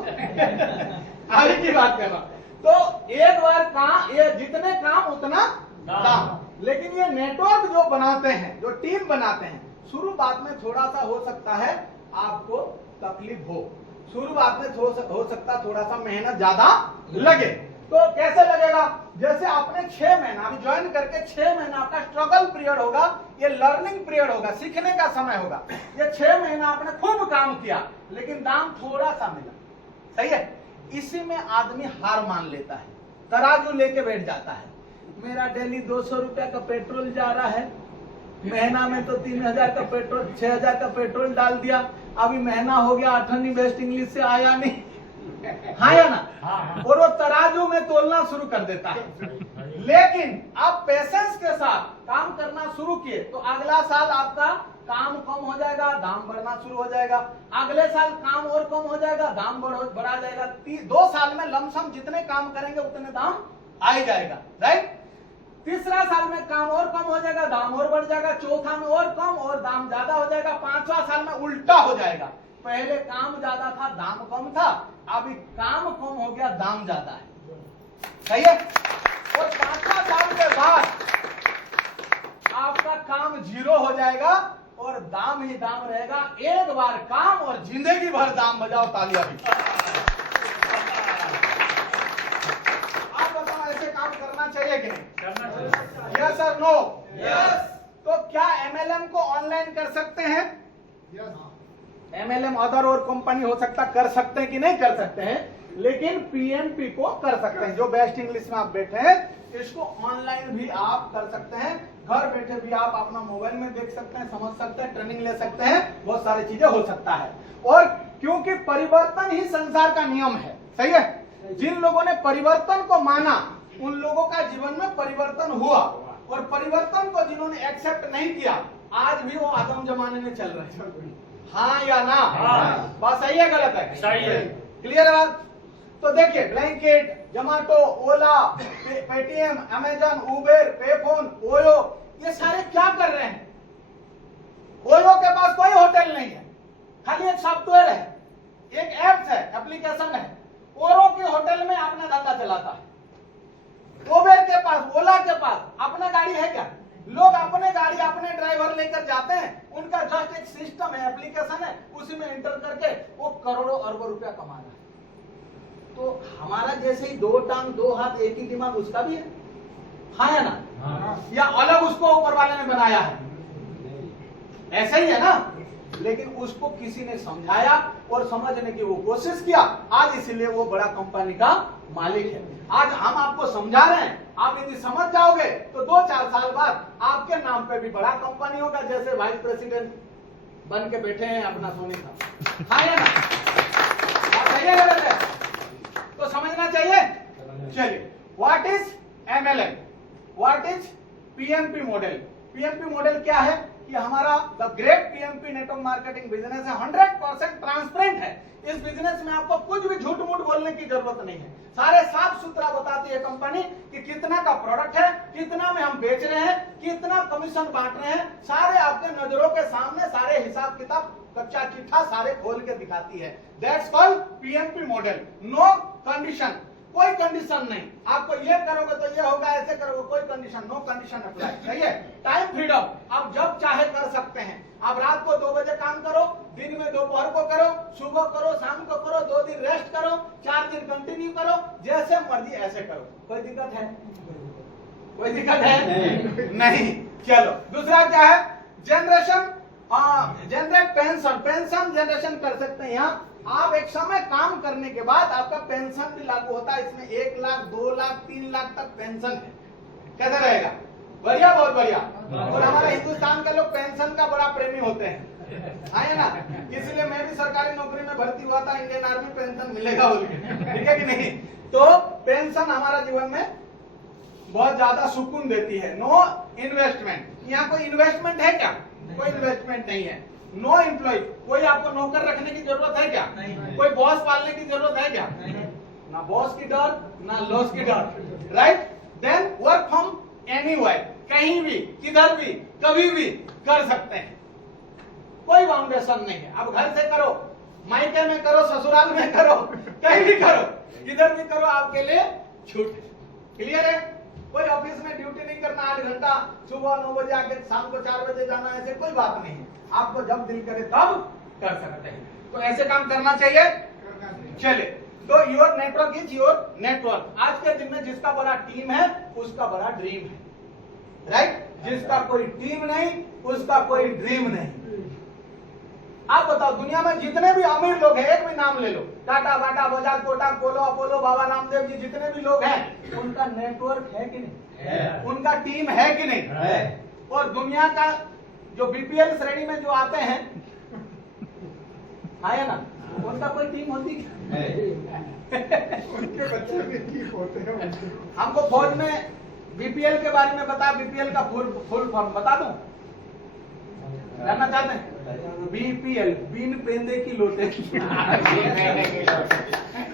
आगे की बात कर रहा हूँ। तो एक बार काम, ये जितने काम उतना दाम। लेकिन ये नेटवर्क जो बनाते हैं, जो टीम बनाते हैं, शुरुआत में थोड़ा सा हो सकता है आपको तकलीफ हो, शुरुआत में हो सकता थोड़ा सा मेहनत ज्यादा लगे। तो कैसे लगेगा? जैसे आपने 6 महीना अभी ज्वाइन करके 6 महीना आपका स्ट्रगल पीरियड होगा, ये लर्निंग पीरियड होगा, सीखने का समय होगा। ये 6 महीना आपने खूब काम किया लेकिन दाम थोड़ा सा मिला। सही है? इसी में आदमी हार मान लेता है, तराजू लेके बैठ जाता है। मेरा डेली 200 रुपया का पेट्रोल जा रहा है, महीना में तो 3000 का पेट्रोल, 6000 का पेट्रोल डाल दिया, अभी महीना हो गया, अठन्नी बेस्ट इंग्लिश से आया नहीं। हाँ या ना? और वो तराजू में तोलना शुरू कर देता है। लेकिन आप पेशेंस के साथ काम करना शुरू किए तो अगला साल आपका काम कम हो जाएगा, दाम बढ़ना शुरू हो जाएगा। अगले साल काम और कम हो जाएगा, दाम बढ़ा जाएगा। 2 साल में लमसम जितने काम करेंगे उतने दाम आ ही जाएगा, राइट? तीसरा साल में काम और कम हो जाएगा, दाम और बढ़ जाएगा। चौथा में और कम और दाम ज्यादा हो जाएगा। 5वां साल में उल्टा हो जाएगा, पहले काम ज्यादा था, दाम कम था, अभी काम कम हो गया, दाम ज्यादा है। सही है? और 5वां साल के बाद आपका काम जीरो हो जाएगा और दाम ही दाम रहेगा। एक बार काम और जिंदगी भर दाम बजाओ, तालियां भी। आप बताओ ऐसे काम करना चाहिए कि नहीं? यस और नो? यस। तो क्या एमएलएम को ऑनलाइन कर सकते हैं? एमएलएम अदर और कंपनी हो सकता कर सकते हैं कि नहीं कर सकते हैं, लेकिन पीएमपी को कर सकते हैं। जो बेस्ट इंग्लिश में आप बैठे हैं इसको ऑनलाइन भी आप कर सकते हैं। घर बैठे भी आप अपना मोबाइल में देख सकते हैं, समझ सकते हैं, ट्रेनिंग ले सकते हैं, बहुत सारी चीजें हो सकता है। और क्योंकि परिवर्तन ही संसार का नियम है, सही है। जिन लोगों ने परिवर्तन को माना उन लोगों का जीवन में परिवर्तन हुआ, और परिवर्तन को जिन्होंने एक्सेप्ट नहीं किया आज भी वो आदम जमाने में चल रहे हैं। हाँ या ना? बात सही है गलत है? सही है। क्लियर है बात? तो देखिए, ब्लैंकेट, जोमेटो, ओला, पेटीएम, अमेजन, उबेर, पेफोन, ओयो, ये सारे क्या कर रहे हैं? ओयो के पास कोई होटल नहीं है, खाली एक सॉफ्टवेयर है, एक ऐप्स है, एप्लीकेशन है। ओरो के होटल में अपना धंधा चलाता है। उबेर के पास, ओला के पास अपना गाड़ी है क्या? लोग अपने गाड़ी अपने ड्राइवर लेकर जाते हैं, उनका जस्ट एक सिस्टम है, एप्लीकेशन है, उसी में एंटर करके वो करोड़ों अरबों रुपया कमा रहा है। तो हमारा जैसे ही दो टांग दो हाथ एक ही दिमाग उसका भी है, हाँ या ना? या अलग उसको ऊपर वाले ने बनाया है? ऐसा ही है ना? लेकिन उसको किसी ने समझाया और समझने की वो कोशिश किया, आज इसीलिए वो बड़ा कंपनी का मालिक है। आज हम आपको समझा रहे हैं, आप यदि समझ जाओगे तो 2-4 साल बाद आपके नाम पे भी बड़ा कंपनी होगा, जैसे वाइस प्रेसिडेंट बन के बैठे हैं अपना सोनी साहब, हाँ या ना? बात सही है गलत है? तो समझना चाहिए। चलिए, what is MLM, what is PMP model? PMP model क्या है कि हमारा the great PMP network marketing business है, 100% ट्रांसपेरेंट है। इस बिजनेस में आपको कुछ भी झूठ मूठ बोलने की जरूरत नहीं है। सारे साफ सुथरा बताती है कंपनी कि कितना का प्रोडक्ट है, कितना में हम बेच रहे हैं, कितना कमीशन बांट रहे हैं, सारे आपके नजरों के सामने सारे हिसाब किताब कच्चा चिट्ठा सारे खोल के दिखाती है। That's called PMP model. No condition, कोई कंडीशन नहीं, आपको ये करोगे तो ये होगा, ऐसे करोगे, कोई कंडीशन, नो कंडीशन अप्लाई, सही है। टाइम फ्रीडम, आप जब चाहे कर सकते हैं। आप रात को 2 बजे काम करो, दिन में दोपहर को करो, सुबह करो, शाम को करो, 2 दिन रेस्ट करो, 4 दिन कंटिन्यू करो, जैसे मर्जी ऐसे करो। कोई दिक्कत है? कोई दिक्कत है? नहीं। चलो, दूसरा क्या है? Generation, generate pension, pension generation कर सकते हैं। यहाँ आप एक समय काम करने के बाद आपका पेंशन भी लागू होता है। इसमें 1 लाख, 2 लाख, 3 लाख तक पेंशन है। कैसे रहेगा? बढ़िया, बहुत बढ़िया। और हमारे हिंदुस्तान के लोग पेंशन का बड़ा प्रेमी होते हैं, है ना? इसलिए मैं भी सरकारी नौकरी में भर्ती हुआ था, इंडियन आर्मी पेंशन मिलेगा बोल के, ठीक है कि नहीं? तो पेंशन हमारा जीवन में बहुत ज्यादा सुकून देती है। नो इन्वेस्टमेंट, यहाँ कोई इन्वेस्टमेंट है क्या? कोई इन्वेस्टमेंट नहीं है। नो एम्प्लॉय, कोई आपको नौकर रखने की जरूरत है क्या? कोई बॉस पालने की जरूरत है क्या? ना बॉस की डर, ना लॉस की डर, right? Then work from anywhere, कहीं भी, किधर भी, कभी भी कर सकते हैं, कोई बाउंडेशन नहीं है। अब घर से करो, मायके में करो, ससुराल में करो, कहीं भी करो, किधर भी करो, आपके लिए छूट। क्लियर है? कोई ऑफिस में ड्यूटी नहीं करना 8 घंटा, सुबह 9 बजे आके शाम को 4 बजे जाना, ऐसे कोई बात नहीं है। आपको जब दिल करे तब कर सकते हैं। तो ऐसे काम करना चाहिए। चलिए, तो your network is your network. आज के दिन में जिसका बड़ा टीम है उसका बड़ा ड्रीम है, राइट? जिसका कोई टीम नहीं उसका कोई ड्रीम नहीं। आप बताओ, दुनिया में जितने भी अमीर लोग हैं, एक भी नाम ले लो, टाटा, बाटा, बजाज, कोटक, पोलो, अपोलो, बाबा रामदेव जी, जितने भी लोग हैं, उनका नेटवर्क है कि नहीं? है। उनका टीम है कि नहीं? है। और दुनिया का जो बीपीएल श्रेणी में जो आते हैं, है ना, उनका कोई टीम होती है? उनके बच्चे भी ठीक होते हैं। हमको फौज में बीपीएल के बारे में बता, बीपीएल का फुल फॉर्म बता दूं? जानना चाहते हैं? बीपीएल, बिन पेंदे की लोटे।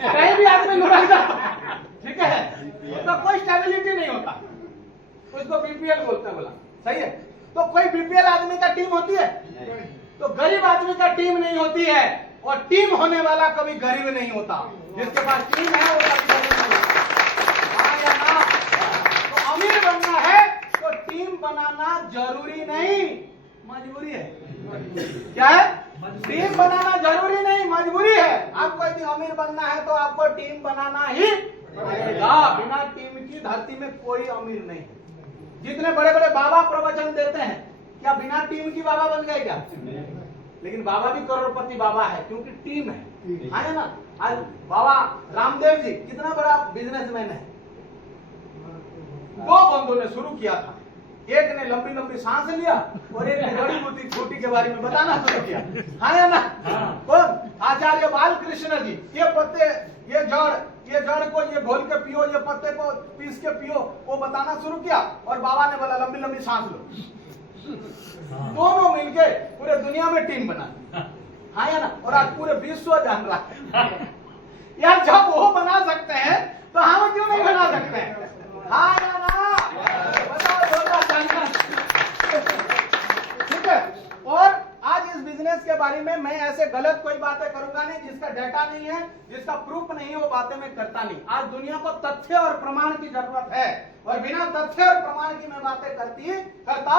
कहीं भी आदमी लुटाएगा, ठीक है? उसका कोई स्टेबिलिटी नहीं होता, उसको बीपीएल बोलते हैं। बोला सही है? तो कोई बीपीएल आदमी का टीम होती है? तो गरीब आदमी का टीम नहीं होती है, और टीम होने वाला कभी गरीब नहीं होता। जिसके पास टीम है वो कभी गरीब नहीं होता, हाँ या ना? तो अमीर बनना है तो टीम बनाना जरूरी नहीं, मजबूरी है। क्या है? टीम बनाना जरूरी नहीं, मजबूरी है। आपको यदि अमीर बनना है तो आपको टीम बनाना ही पड़ेगा। बिना टीम की धरती में कोई अमीर नहीं है। जितने बड़े बड़े बाबा प्रवचन देते हैं, क्या बिना टीम की बाबा बन गए क्या? लेकिन बाबा भी करोड़पति बाबा है, क्योंकि टीम है ना। आज बाबा रामदेव जी कितना बड़ा बिजनेसमैन है। दो बंदों ने शुरू किया था, एक ने लंबी लंबी सांस लिया और एक ने बड़ी बूटी छोटी के बारे में बताना शुरू किया, है ना। कौन? आचार्य बालकृष्ण जी। ये पत्ते, ये जड़ को ये घोल के पियो, ये पत्ते को पीस के पियो, वो बताना शुरू किया। और बाबा ने बोला लंबी लंबी सांस लो। दोनों मिलके पूरे दुनिया में टीम बना दी, है ना। और आज पूरे विश्व जान रहा है। यार जब वो बना सकते हैं तो हम क्यों नहीं बना सकते हैं? हाँ या ना? बताओ जोरदार तालियां। ठीक है। और आज इस बिजनेस के बारे में मैं ऐसे गलत कोई बातें करूंगा नहीं, जिसका डाटा नहीं है, जिसका प्रूफ नहीं है, वो बातें मैं करता नहीं। आज दुनिया को तथ्य और प्रमाण की जरूरत है, और बिना तथ्य और प्रमाण की मैं बातें करता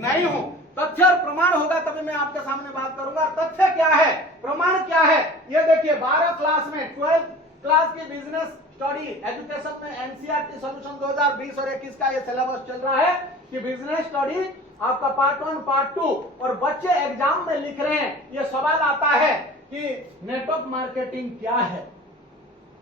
नहीं हूं। तथ्य और प्रमाण होगा तभी मैं आपके सामने बात करूंगा। तथ्य क्या है, प्रमाण क्या है, ये देखिए। 12 क्लास में 12th क्लास की बिजनेस स्टडी एजुकेशन में एनसीईआरटी सॉल्यूशन 2020 और 21 का ये सिलेबस चल रहा है कि बिजनेस स्टडी आपका पार्ट 1 पार्ट 2, और बच्चे एग्जाम में लिख रहे हैं। ये सवाल आता है कि नेटवर्क मार्केटिंग क्या है,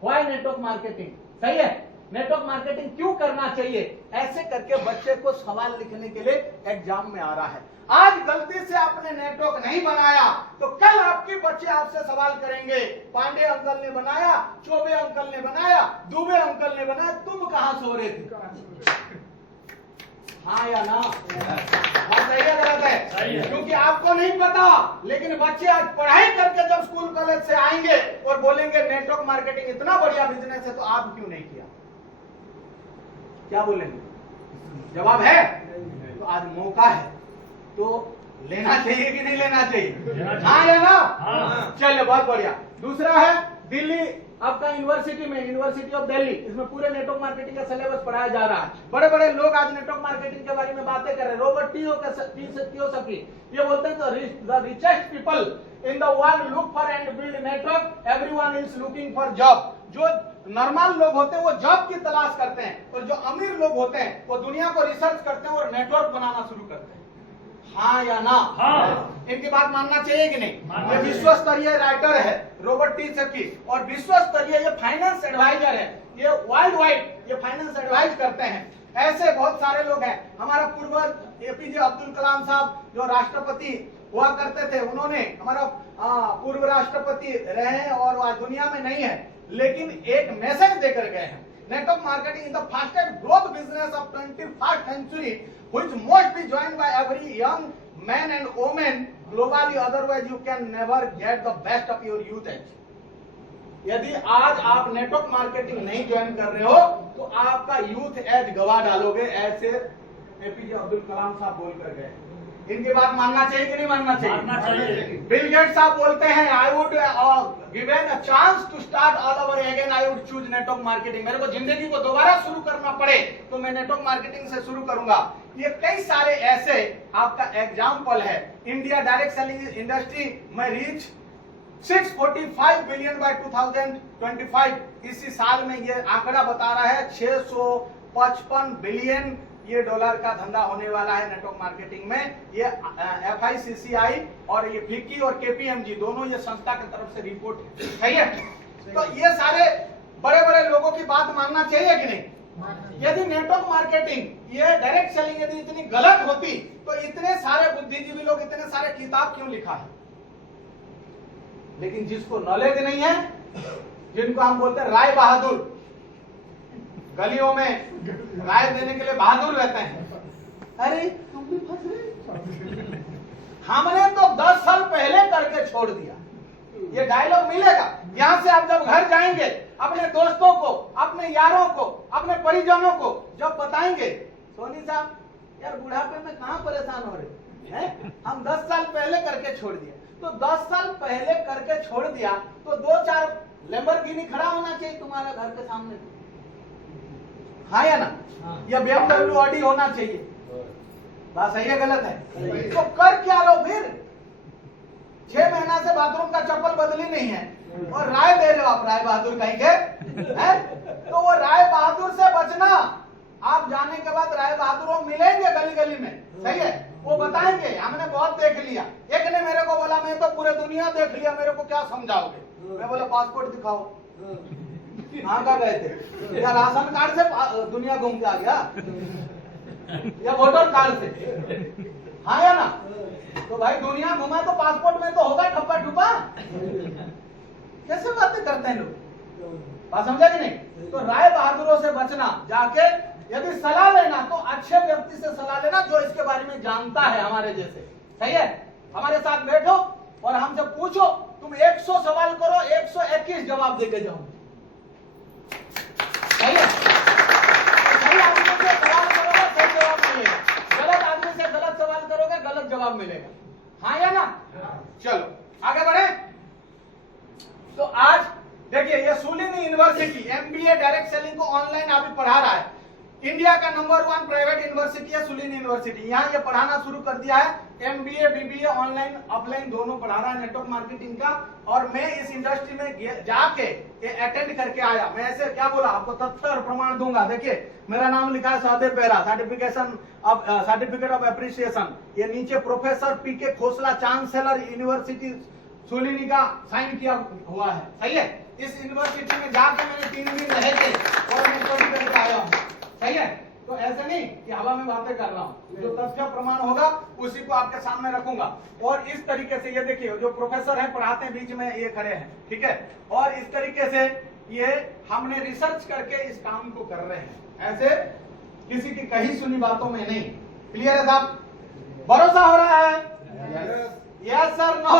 व्हाई नेटवर्क मार्केटिंग, सही है, नेटवर्क मार्केटिंग क्यों करना चाहिए, ऐसे करके बच्चे को सवाल लिखने के लिए एग्जाम में आ रहा है। आज गलती से आपने नेटवर्क नहीं बनाया तो कल आपके बच्चे आपसे सवाल करेंगे, पांडे अंकल ने बनाया, चौबे अंकल ने बनाया, दुबे अंकल ने बनाया, तुम कहां सो रहे थे? हाँ या ना? बात सही है गलत है? क्योंकि आपको नहीं पता, लेकिन बच्चे आज पढ़ाई करके जब स्कूल कॉलेज से आएंगे और बोलेंगे नेटवर्क मार्केटिंग इतना बढ़िया बिजनेस है, तो आप क्यों नहीं किया? क्या बोलेंगे? जवाब है? तो आज मौका है, तो लेना चाहिए कि नहीं लेना चाहिए? हाँ या ना? चलिए बहुत बढ़िया। दूसरा है दिल्ली आपका यूनिवर्सिटी में, यूनिवर्सिटी ऑफ दिल्ली, इसमें पूरे नेटवर्क मार्केटिंग का सिलेबस पढ़ाया जा रहा है। बड़े बड़े लोग आज नेटवर्क मार्केटिंग के बारे में बातें कर रहे हैं। रॉबर्ट कियोसाकी ये बोलते हैं, the richest people in the world look for and build network, everyone is looking for job. जो नॉर्मल लोग होते हैं वो जॉब की तलाश करते हैं, और जो अमीर लोग होते हैं वो दुनिया को रिसर्च करते हैं और नेटवर्क बनाना शुरू करते हैं। हाँ या ना? हाँ। इनकी बात मानना चाहिए कि नहीं? ये विश्व स्तरीय राइटर है रॉबर्ट कियोसाकी, और विश्व स्तरीय ये फाइनेंस एडवाइजर है। ये वर्ल्ड वाइड ये फाइनेंस एडवाइज करते हैं। ऐसे बहुत सारे लोग हैं। हमारा पूर्वज एपीजे अब्दुल कलाम साहब जो राष्ट्रपति हुआ करते थे, उन्होंने हमारा पूर्व राष्ट्रपति रहे हैं और आज दुनिया में नहीं है, लेकिन एक मैसेज देकर गए हैं। Network marketing is the fastest growth business of 21st century which must be joined by every young man and woman globally, otherwise you can never get the best of your youth age. यदि आज आप network marketing नहीं join कर रहे हो तो आपका youth as गवा डालोगे, ऐसे एपीजे अब्दुल कलाम साहब बोल कर गए। इनकी बात मानना चाहिए कि नहीं मानना चाहिए? बिल गेट्स साहब बोलते हैं, I would given a chance to start all over again, I would choose network marketing. मेरे को जिंदगी को दोबारा शुरू करना पड़े तो मैं नेटवर्क मार्केटिंग से शुरू करूंगा। ये कई सारे ऐसे आपका एग्जाम्पल है। इंडिया डायरेक्ट सेलिंग इंडस्ट्री में रीच 645 बिलियन बाय 2025। इसी साल में ये आंकड़ा बता रहा है 655 बिलियन ये डॉलर का धंधा होने वाला है नेटवर्क मार्केटिंग में। ये FICCI और ये फिक्की और KPMG दोनों ये संस्था की तरफ से रिपोर्ट है। सही है? तो ये सारे बड़े बड़े लोगों की बात मानना चाहिए कि नहीं? यदि नेटवर्क मार्केटिंग ये डायरेक्ट सेलिंग यदि इतनी गलत होती तो इतने सारे बुद्धिजीवी लोग इतने सारे किताब क्यों लिखा है? लेकिन जिसको नॉलेज नहीं है, जिनको हम बोलते हैं राय बहादुर, गलियों में राय देने के लिए बहादुर रहते हैं, अरे तुम भी फंस गए, हमने तो 10 साल पहले करके छोड़ दिया। ये डायलॉग मिलेगा। यहां से आप जब घर जाएंगे अपने दोस्तों को, अपने यारों को, अपने परिजनों को जब बताएंगे, सोनी साहब यार बुढ़ापे में कहां परेशान हो रहे हैं, हम 10 साल पहले करके छोड़ दिया। तो 10 साल पहले करके छोड़ दिया तो 2-4 लैम्बोर्गिनी खड़ा होना चाहिए तुम्हारे घर के सामने, हाँ या ना? या BMW ऑडी होना चाहिए। बात सही है गलत है? तो कर क्या लो फिर? 6 महीना से बाथरूम का चप्पल बदली नहीं है और राय दे रहे हो आप, राय बहादुर कहीं के हैं? तो वो राय बहादुर से बचना। आप जाने के बाद राय बहादुर मिलेंगे गली गली में, सही है? वो बताएंगे हमने बहुत देख लिया। एक ने मेरे को बोला मैं तो पूरे दुनिया देख लिया, मेरे को क्या समझाओगे? मैं बोला पासपोर्ट दिखाओ। कहाँ का गए थे? या राशन कार्ड से दुनिया घूम के आ गया या वोटर कार्ड से? हाँ या ना? तो भाई दुनिया घुमा तो पासपोर्ट में तो होगा ठप्पा ठुपा। कैसे बातें करते हैं लोग? बात समझा कि नहीं? तो राय बहादुरों से बचना। जाके यदि सलाह लेना तो अच्छे व्यक्ति से सलाह लेना जो इसके बारे में जानता है, हमारे जैसे, सही है? हमारे साथ बैठो और हमसे पूछो, तुम 100 सवाल करो, 121 जवाब देके जाओ, सही है? सही आदमी से सवाल करोगे सही जवाब मिलेगा, गलत आदमी से गलत सवाल करोगे गलत जवाब मिलेगा। हाँ या ना? चलो आगे बढ़े। तो आज देखिए ये Shoolini university MBA direct selling को ऑनलाइन अभी पढ़ा रहा है। इंडिया का नंबर 1 प्राइवेट यूनिवर्सिटी है सुलिनी यूनिवर्सिटी। यहाँ ये पढ़ाना शुरू कर दिया है। MBA BBA ऑनलाइन ऑफलाइन दोनों पढ़ा रहा है, नेटवर्क मार्केटिंग का। और मैं इस इंडस्ट्री में जाके अटेंड करके आया। मैं ऐसे क्या बोला आपको, तथ्य और प्रमाण दूंगा। देखिए मेरा नाम लिखा है सादे पेरा, सर्टिफिकेट ऑफ एप्रिसिएशन। ये नीचे professor PK Khosla chancellor university Shoolini का साइन किया हुआ है, सही है? इस यूनिवर्सिटी में जाके मैंने 3 दिन रहे थे और मैं स्टडी करके आया हूँ, सही है? तो ऐसे नहीं कि हवा में बातें कर रहा हूँ, जो तथ्य प्रमाण होगा उसी को आपके सामने रखूंगा। और इस तरीके से ये देखिए जो प्रोफेसर हैं पढ़ाते हैं, बीच में ये खड़े हैं, ठीक है? और इस तरीके से ये हमने रिसर्च करके इस काम को कर रहे हैं, ऐसे किसी की कही सुनी बातों में नहीं। क्लियर है साहब? भरोसा हो रहा है? Yes sir no?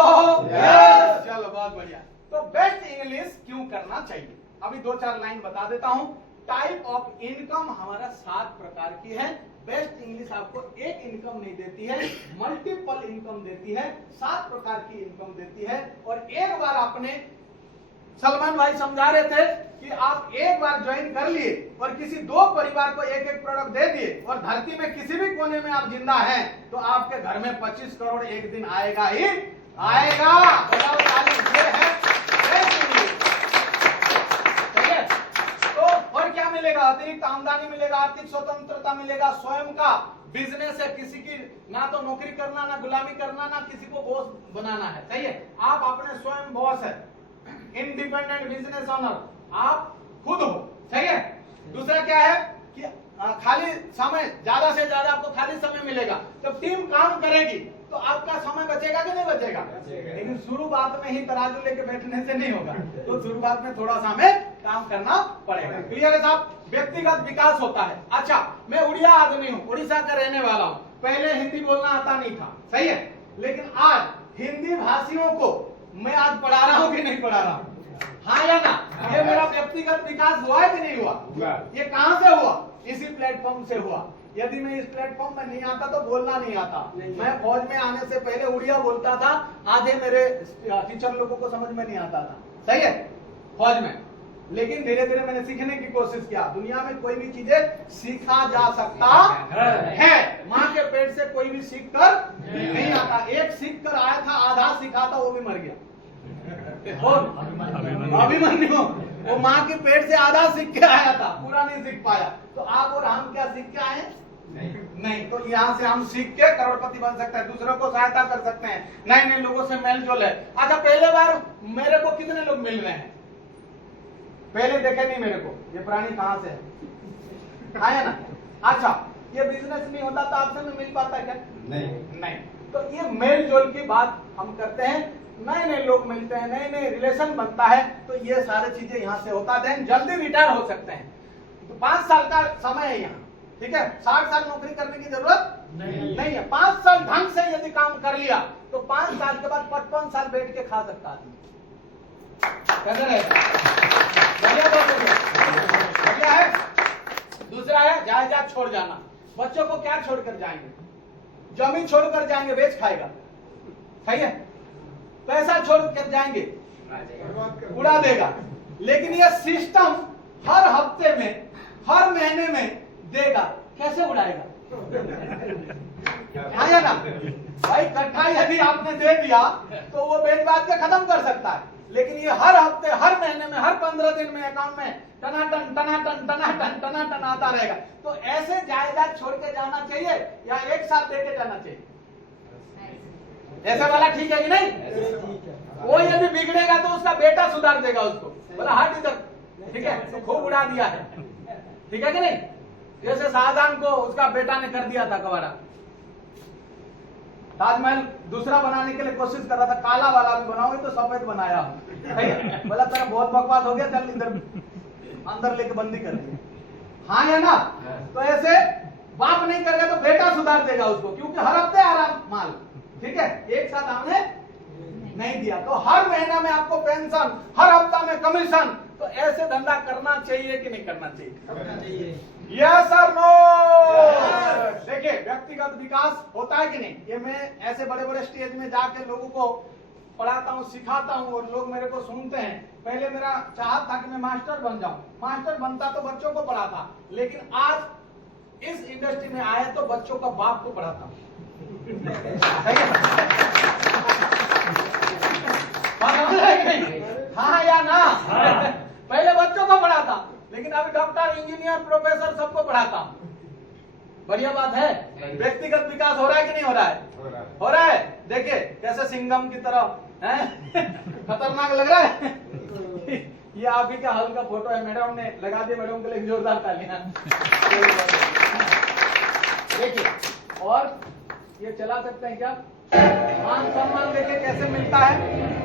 यस। चलो बहुत बढ़िया। तो बेस्ट इंग्लिश क्यों करना चाहिए, अभी 2-4 लाइन बता देता हूं। टाइप ऑफ इनकम हमारा 7 प्रकार की है। बेस्ट इंग्लिश आपको एक इनकम नहीं देती है, मल्टीपल इनकम देती है, 7 प्रकार की इनकम देती है। और एक बार आपने, सलमान भाई समझा रहे थे कि आप एक बार ज्वाइन कर लिए और किसी 2 परिवार को एक प्रोडक्ट दे दिए और धरती में किसी भी कोने में आप जिंदा हैं तो आपके घर में 25 करोड़ एक दिन आएगा ही आएगा। बताओ ताली। ये है तो और क्या मिलेगा? अतिरिक्त आमदनी मिलेगा, आर्थिक स्वतंत्रता मिलेगा, स्वयं का बिजनेस है, किसी की ना तो नौकरी करना, ना गुलामी करना, ना किसी को बॉस बनाना है, सही है? आप अपने स्वयं बॉस है, इंडिपेंडेंट बिजनेस ओनर, आप खुद हो, सही है? दूसरा क्या है कि खाली समय, ज्यादा से ज्यादा आपको खाली समय मिलेगा। जब टीम काम करेगी तो आपका समय बचेगा कि नहीं बचेगा? लेकिन शुरुआत में ही तराजू लेके बैठने से नहीं होगा, तो शुरुआत में थोड़ा सा हमें काम करना पड़ेगा। क्लियर है साहब? व्यक्तिगत विकास होता है। अच्छा, मैं उड़िया आदमी हूँ, उड़ीसा का रहने वाला हूँ, पहले हिंदी बोलना आता नहीं था, सही है? लेकिन आज हिंदी भाषियों को मैं आज पढ़ा रहा हूँ कि नहीं पढ़ा रहा हूँ? हाँ या ना? ये मेरा व्यक्तिगत विकास हुआ है कि नहीं हुआ? ये कहां से हुआ? इसी प्लेटफॉर्म से हुआ। यदि मैं इस प्लेटफॉर्म में नहीं आता तो बोलना नहीं आता। मैं फौज में आने से पहले उड़िया बोलता था, आधे मेरे टीचर लोगों को समझ में नहीं आता था, सही है? फौज में। लेकिन धीरे धीरे मैंने सीखने की कोशिश किया। दुनिया में कोई भी चीजें सीखा जा सकता है। माँ के पेट से कोई भी सीख कर नहीं आता। एक सीख कर आया था, आधा सीखा था, वो भी मर गया। अभिमन्यु, वो माँ के पेट से आधा सीख के आया था, पूरा नहीं सीख पाया। तो आप और हम क्या सीख के आए? नहीं। तो यहाँ से हम सीख के करोड़पति बन सकते हैं, दूसरों को सहायता कर सकते हैं, नए नए लोगों से मेल जोल है। अच्छा, पहले बार मेरे को कितने लोग मिल रहे हैं? पहले देखे नहीं मेरे को, ये प्राणी कहाँ से है? आया ना? अच्छा, ये बिजनेस नहीं होता तो आपसे में मिल पाता है क्या? नहीं। तो ये मेल जोल की बात हम करते हैं, नए नए लोग मिलते हैं, नए नए रिलेशन बनता है, तो ये सारी चीजें यहाँ से होता है। जल्दी रिटायर हो सकते हैं। तो 5 साल का समय है यहाँ, ठीक है? 60 साल नौकरी करने की जरूरत नहीं है। 5 साल ढंग से यदि काम कर लिया तो 5 साल के बाद 55 साल बैठ के खा सकता आदमी। कैसे रहेगा? बढ़िया है। दूसरा है जायदाद छोड़ जाना। बच्चों को क्या छोड़कर जाएंगे? जमीन छोड़कर जाएंगे, बेच खाएगा, सही है? पैसा छोड़कर जाएंगे, उड़ा देगा। लेकिन यह सिस्टम हर हफ्ते में, हर महीने में देगा, कैसे उड़ाएगा? हाँ या ना भाई, इकट्ठा यदि आपने दे दिया तो वो बेच बात के खत्म कर सकता है, लेकिन ये हर हफ्ते, हर महीने में, हर 15 दिन में अकाउंट में टनाटन टनाटन टनाटन टनाटन आता रहेगा। तो ऐसे जायदाद छोड़ के जाना चाहिए या एक साथ देके जाना चाहिए? ऐसे वाला ठीक है कि नहीं? वो यदि बिगड़ेगा तो उसका बेटा सुधार देगा उसको, बोला हट इधर, ठीक है, तो खूब उड़ा दिया है, ठीक है कि नहीं? जैसे शाहजहां को उसका बेटा ने कर दिया था गवारा। ताजमहल दूसरा बनाने के लिए कोशिश कर रहा था, काला वाला भी बनाओगे तो सफेद बनाया, बोला तेरा बहुत बकवास हो गया, चल इधर अंदर लेके बंदी कर दी। हाँ या ना? तो ऐसे बाप नहीं करेगा तो बेटा सुधार देगा उसको, क्योंकि हर हफ्ते आ रहा माल, ठीक है, एक साथ हमने नहीं दिया। तो हर महीना में आपको पेंशन, हर हफ्ता में कमीशन, तो ऐसे धंधा करना चाहिए कि नहीं करना चाहिए? करना चाहिए। यस और नो? देखिए, व्यक्तिगत विकास होता है कि नहीं? ये मैं ऐसे बड़े बड़े स्टेज में जाके लोगों को पढ़ाता हूँ, सिखाता हूँ और लोग मेरे को सुनते हैं। पहले मेरा चाहत था कि मैं मास्टर बन जाऊं, मास्टर बनता तो बच्चों को पढ़ाता, लेकिन आज इस इंडस्ट्री में आए तो बच्चों का बाप को पढ़ाता हूं। हाँ या ना? पहले बच्चों को पढ़ाता, लेकिन अभी डॉक्टर, इंजीनियर, प्रोफेसर सबको पढ़ाता हूं। बढ़िया बात है। व्यक्तिगत विकास हो रहा है कि नहीं हो रहा है? हो रहा है। देखिए कैसे सिंघम की तरह है, खतरनाक लग रहा है। ये आप ही का हल का फोटो है, मैडम ने लगा दिया, मैडम के लिए जोरदार तालियां। देखिए, और ये चला सकते हैं क्या? मान सम्मान देखिए कैसे मिलता है।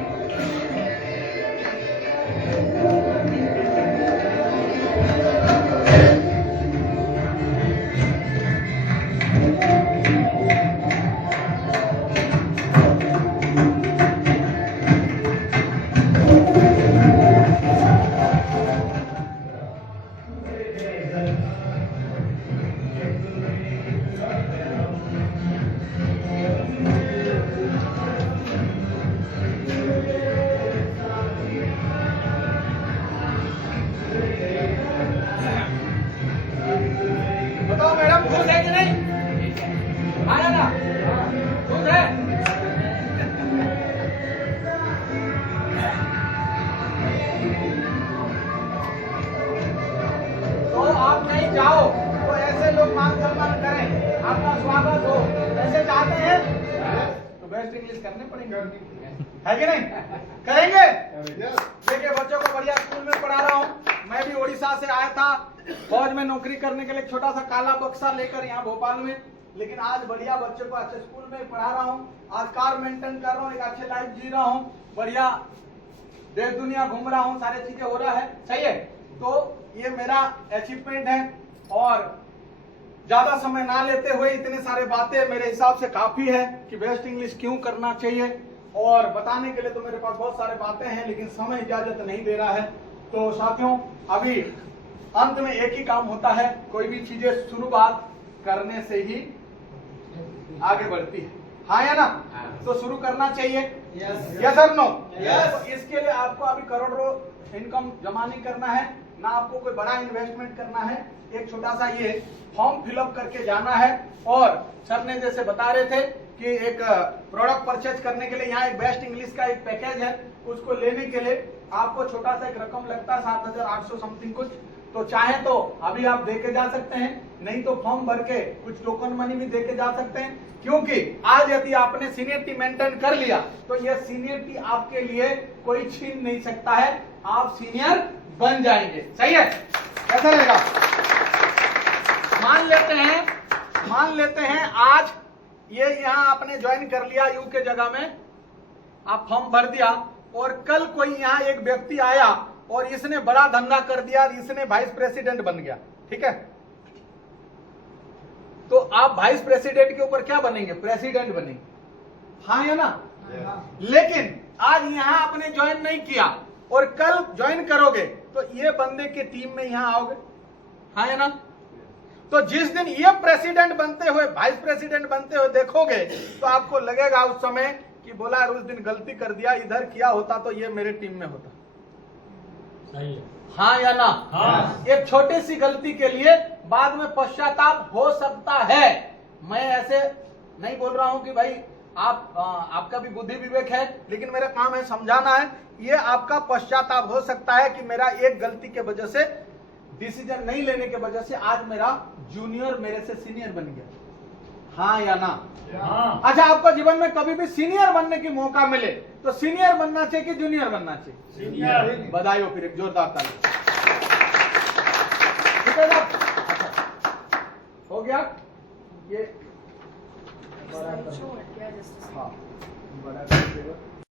बताओ मैडम, खुश है कि नहीं? आया ना? खुश है? तो आप नहीं जाओ तो ऐसे लोग मान सम्मान करें, आपका स्वागत हो, ऐसे चाहते हैं तो बेस्ट इंग्लिश करने पड़ेंगे, है कि नहीं? करेंगे। देखिए, बच्चों को बढ़िया स्कूल में पढ़ा रहा हूँ। मैं भी उड़ीसा से आया था फौज में नौकरी करने के लिए, छोटा सा काला बक्सा लेकर यहाँ भोपाल में, लेकिन आज बढ़िया बच्चों को अच्छे स्कूल में पढ़ा रहा हूँ। आज कार मेंटेन कर रहा हूँ, एक अच्छे लाइफ जी रहा हूँ, बढ़िया देश दुनिया घूम रहा हूँ, सारी चीजें हो रहा है, सही है। तो ये मेरा अचीवमेंट है, और ज्यादा समय ना लेते हुए इतने सारे बातें मेरे हिसाब से काफी है कि बेस्ट इंग्लिश क्यों करना चाहिए, और बताने के लिए तो मेरे पास बहुत सारे बातें हैं, लेकिन समय इजाजत नहीं दे रहा है। तो साथियों, अभी अंत में एक ही काम होता है, कोई भी चीजें शुरुआत करने से ही आगे बढ़ती है, हाँ या ना? तो शुरू करना चाहिए, यस और नो? तो इसके लिए आपको अभी करोड़ों इनकम जमा नहीं करना है, ना आपको कोई बड़ा इन्वेस्टमेंट करना है। एक छोटा सा ये फॉर्म फिलअप करके जाना है, और सर ने जैसे बता रहे थे कि एक प्रोडक्ट परचेज करने के लिए यहाँ एक बेस्ट इंग्लिश का एक पैकेज है, उसको लेने के लिए आपको छोटा सा एक रकम लगता है, 7,800 समथिंग कुछ। तो चाहे तो अभी आप देके जा सकते हैं, नहीं तो फॉर्म भर के कुछ टोकन मनी भी देके जा सकते हैं, क्योंकि आज यदि आपने सीनियरिटी मेंटेन कर लिया तो यह सीनियरिटी आपके लिए कोई छीन नहीं सकता है, आप सीनियर बन जाएंगे, सही है? कैसा रहेगा? मान लेते हैं आज ये यहाँ आपने ज्वाइन कर लिया यू के जगह में, आप फॉर्म भर दिया, और कल कोई यहाँ एक व्यक्ति आया और इसने बड़ा धंधा कर दिया, इसने वाइस प्रेसिडेंट बन गया, ठीक है? तो आप वाइस प्रेसिडेंट के ऊपर क्या बनेंगे? प्रेसिडेंट बनेंगे, हाँ या ना? लेकिन आज यहाँ आपने ज्वाइन नहीं किया और कल ज्वाइन करोगे तो ये बंदे के टीम में यहाँ आओगे, हाँ या ना? तो जिस दिन ये प्रेसिडेंट बनते हुए, वाइस प्रेसिडेंट बनते हुए देखोगे तो आपको लगेगा उस समय कि बोला उस दिन गलती कर दिया, इधर किया होता तो ये मेरे टीम में होता, सही है, हाँ या ना? हाँ। एक छोटी सी गलती के लिए बाद में पश्चाताप हो सकता है। मैं ऐसे नहीं बोल रहा हूं कि भाई आपका भी बुद्धि विवेक है, लेकिन मेरा काम है समझाना है। ये आपका पश्चाताप हो सकता है कि मेरा एक गलती के वजह से, डिसीजन नहीं लेने के वजह से आज मेरा जूनियर मेरे से सीनियर बन गया। हाँ या ना? हाँ। अच्छा, आपको जीवन में कभी भी सीनियर बनने की मौका मिले तो सीनियर बनना चाहिए कि जूनियर बनना चाहिए? सीनियर। बधाई हो, फिर एक जोरदार ताली। ठीक है ना? अच्छा, हो गया ये। Slideshow है क्या? Just a second. हाँ, बड़ा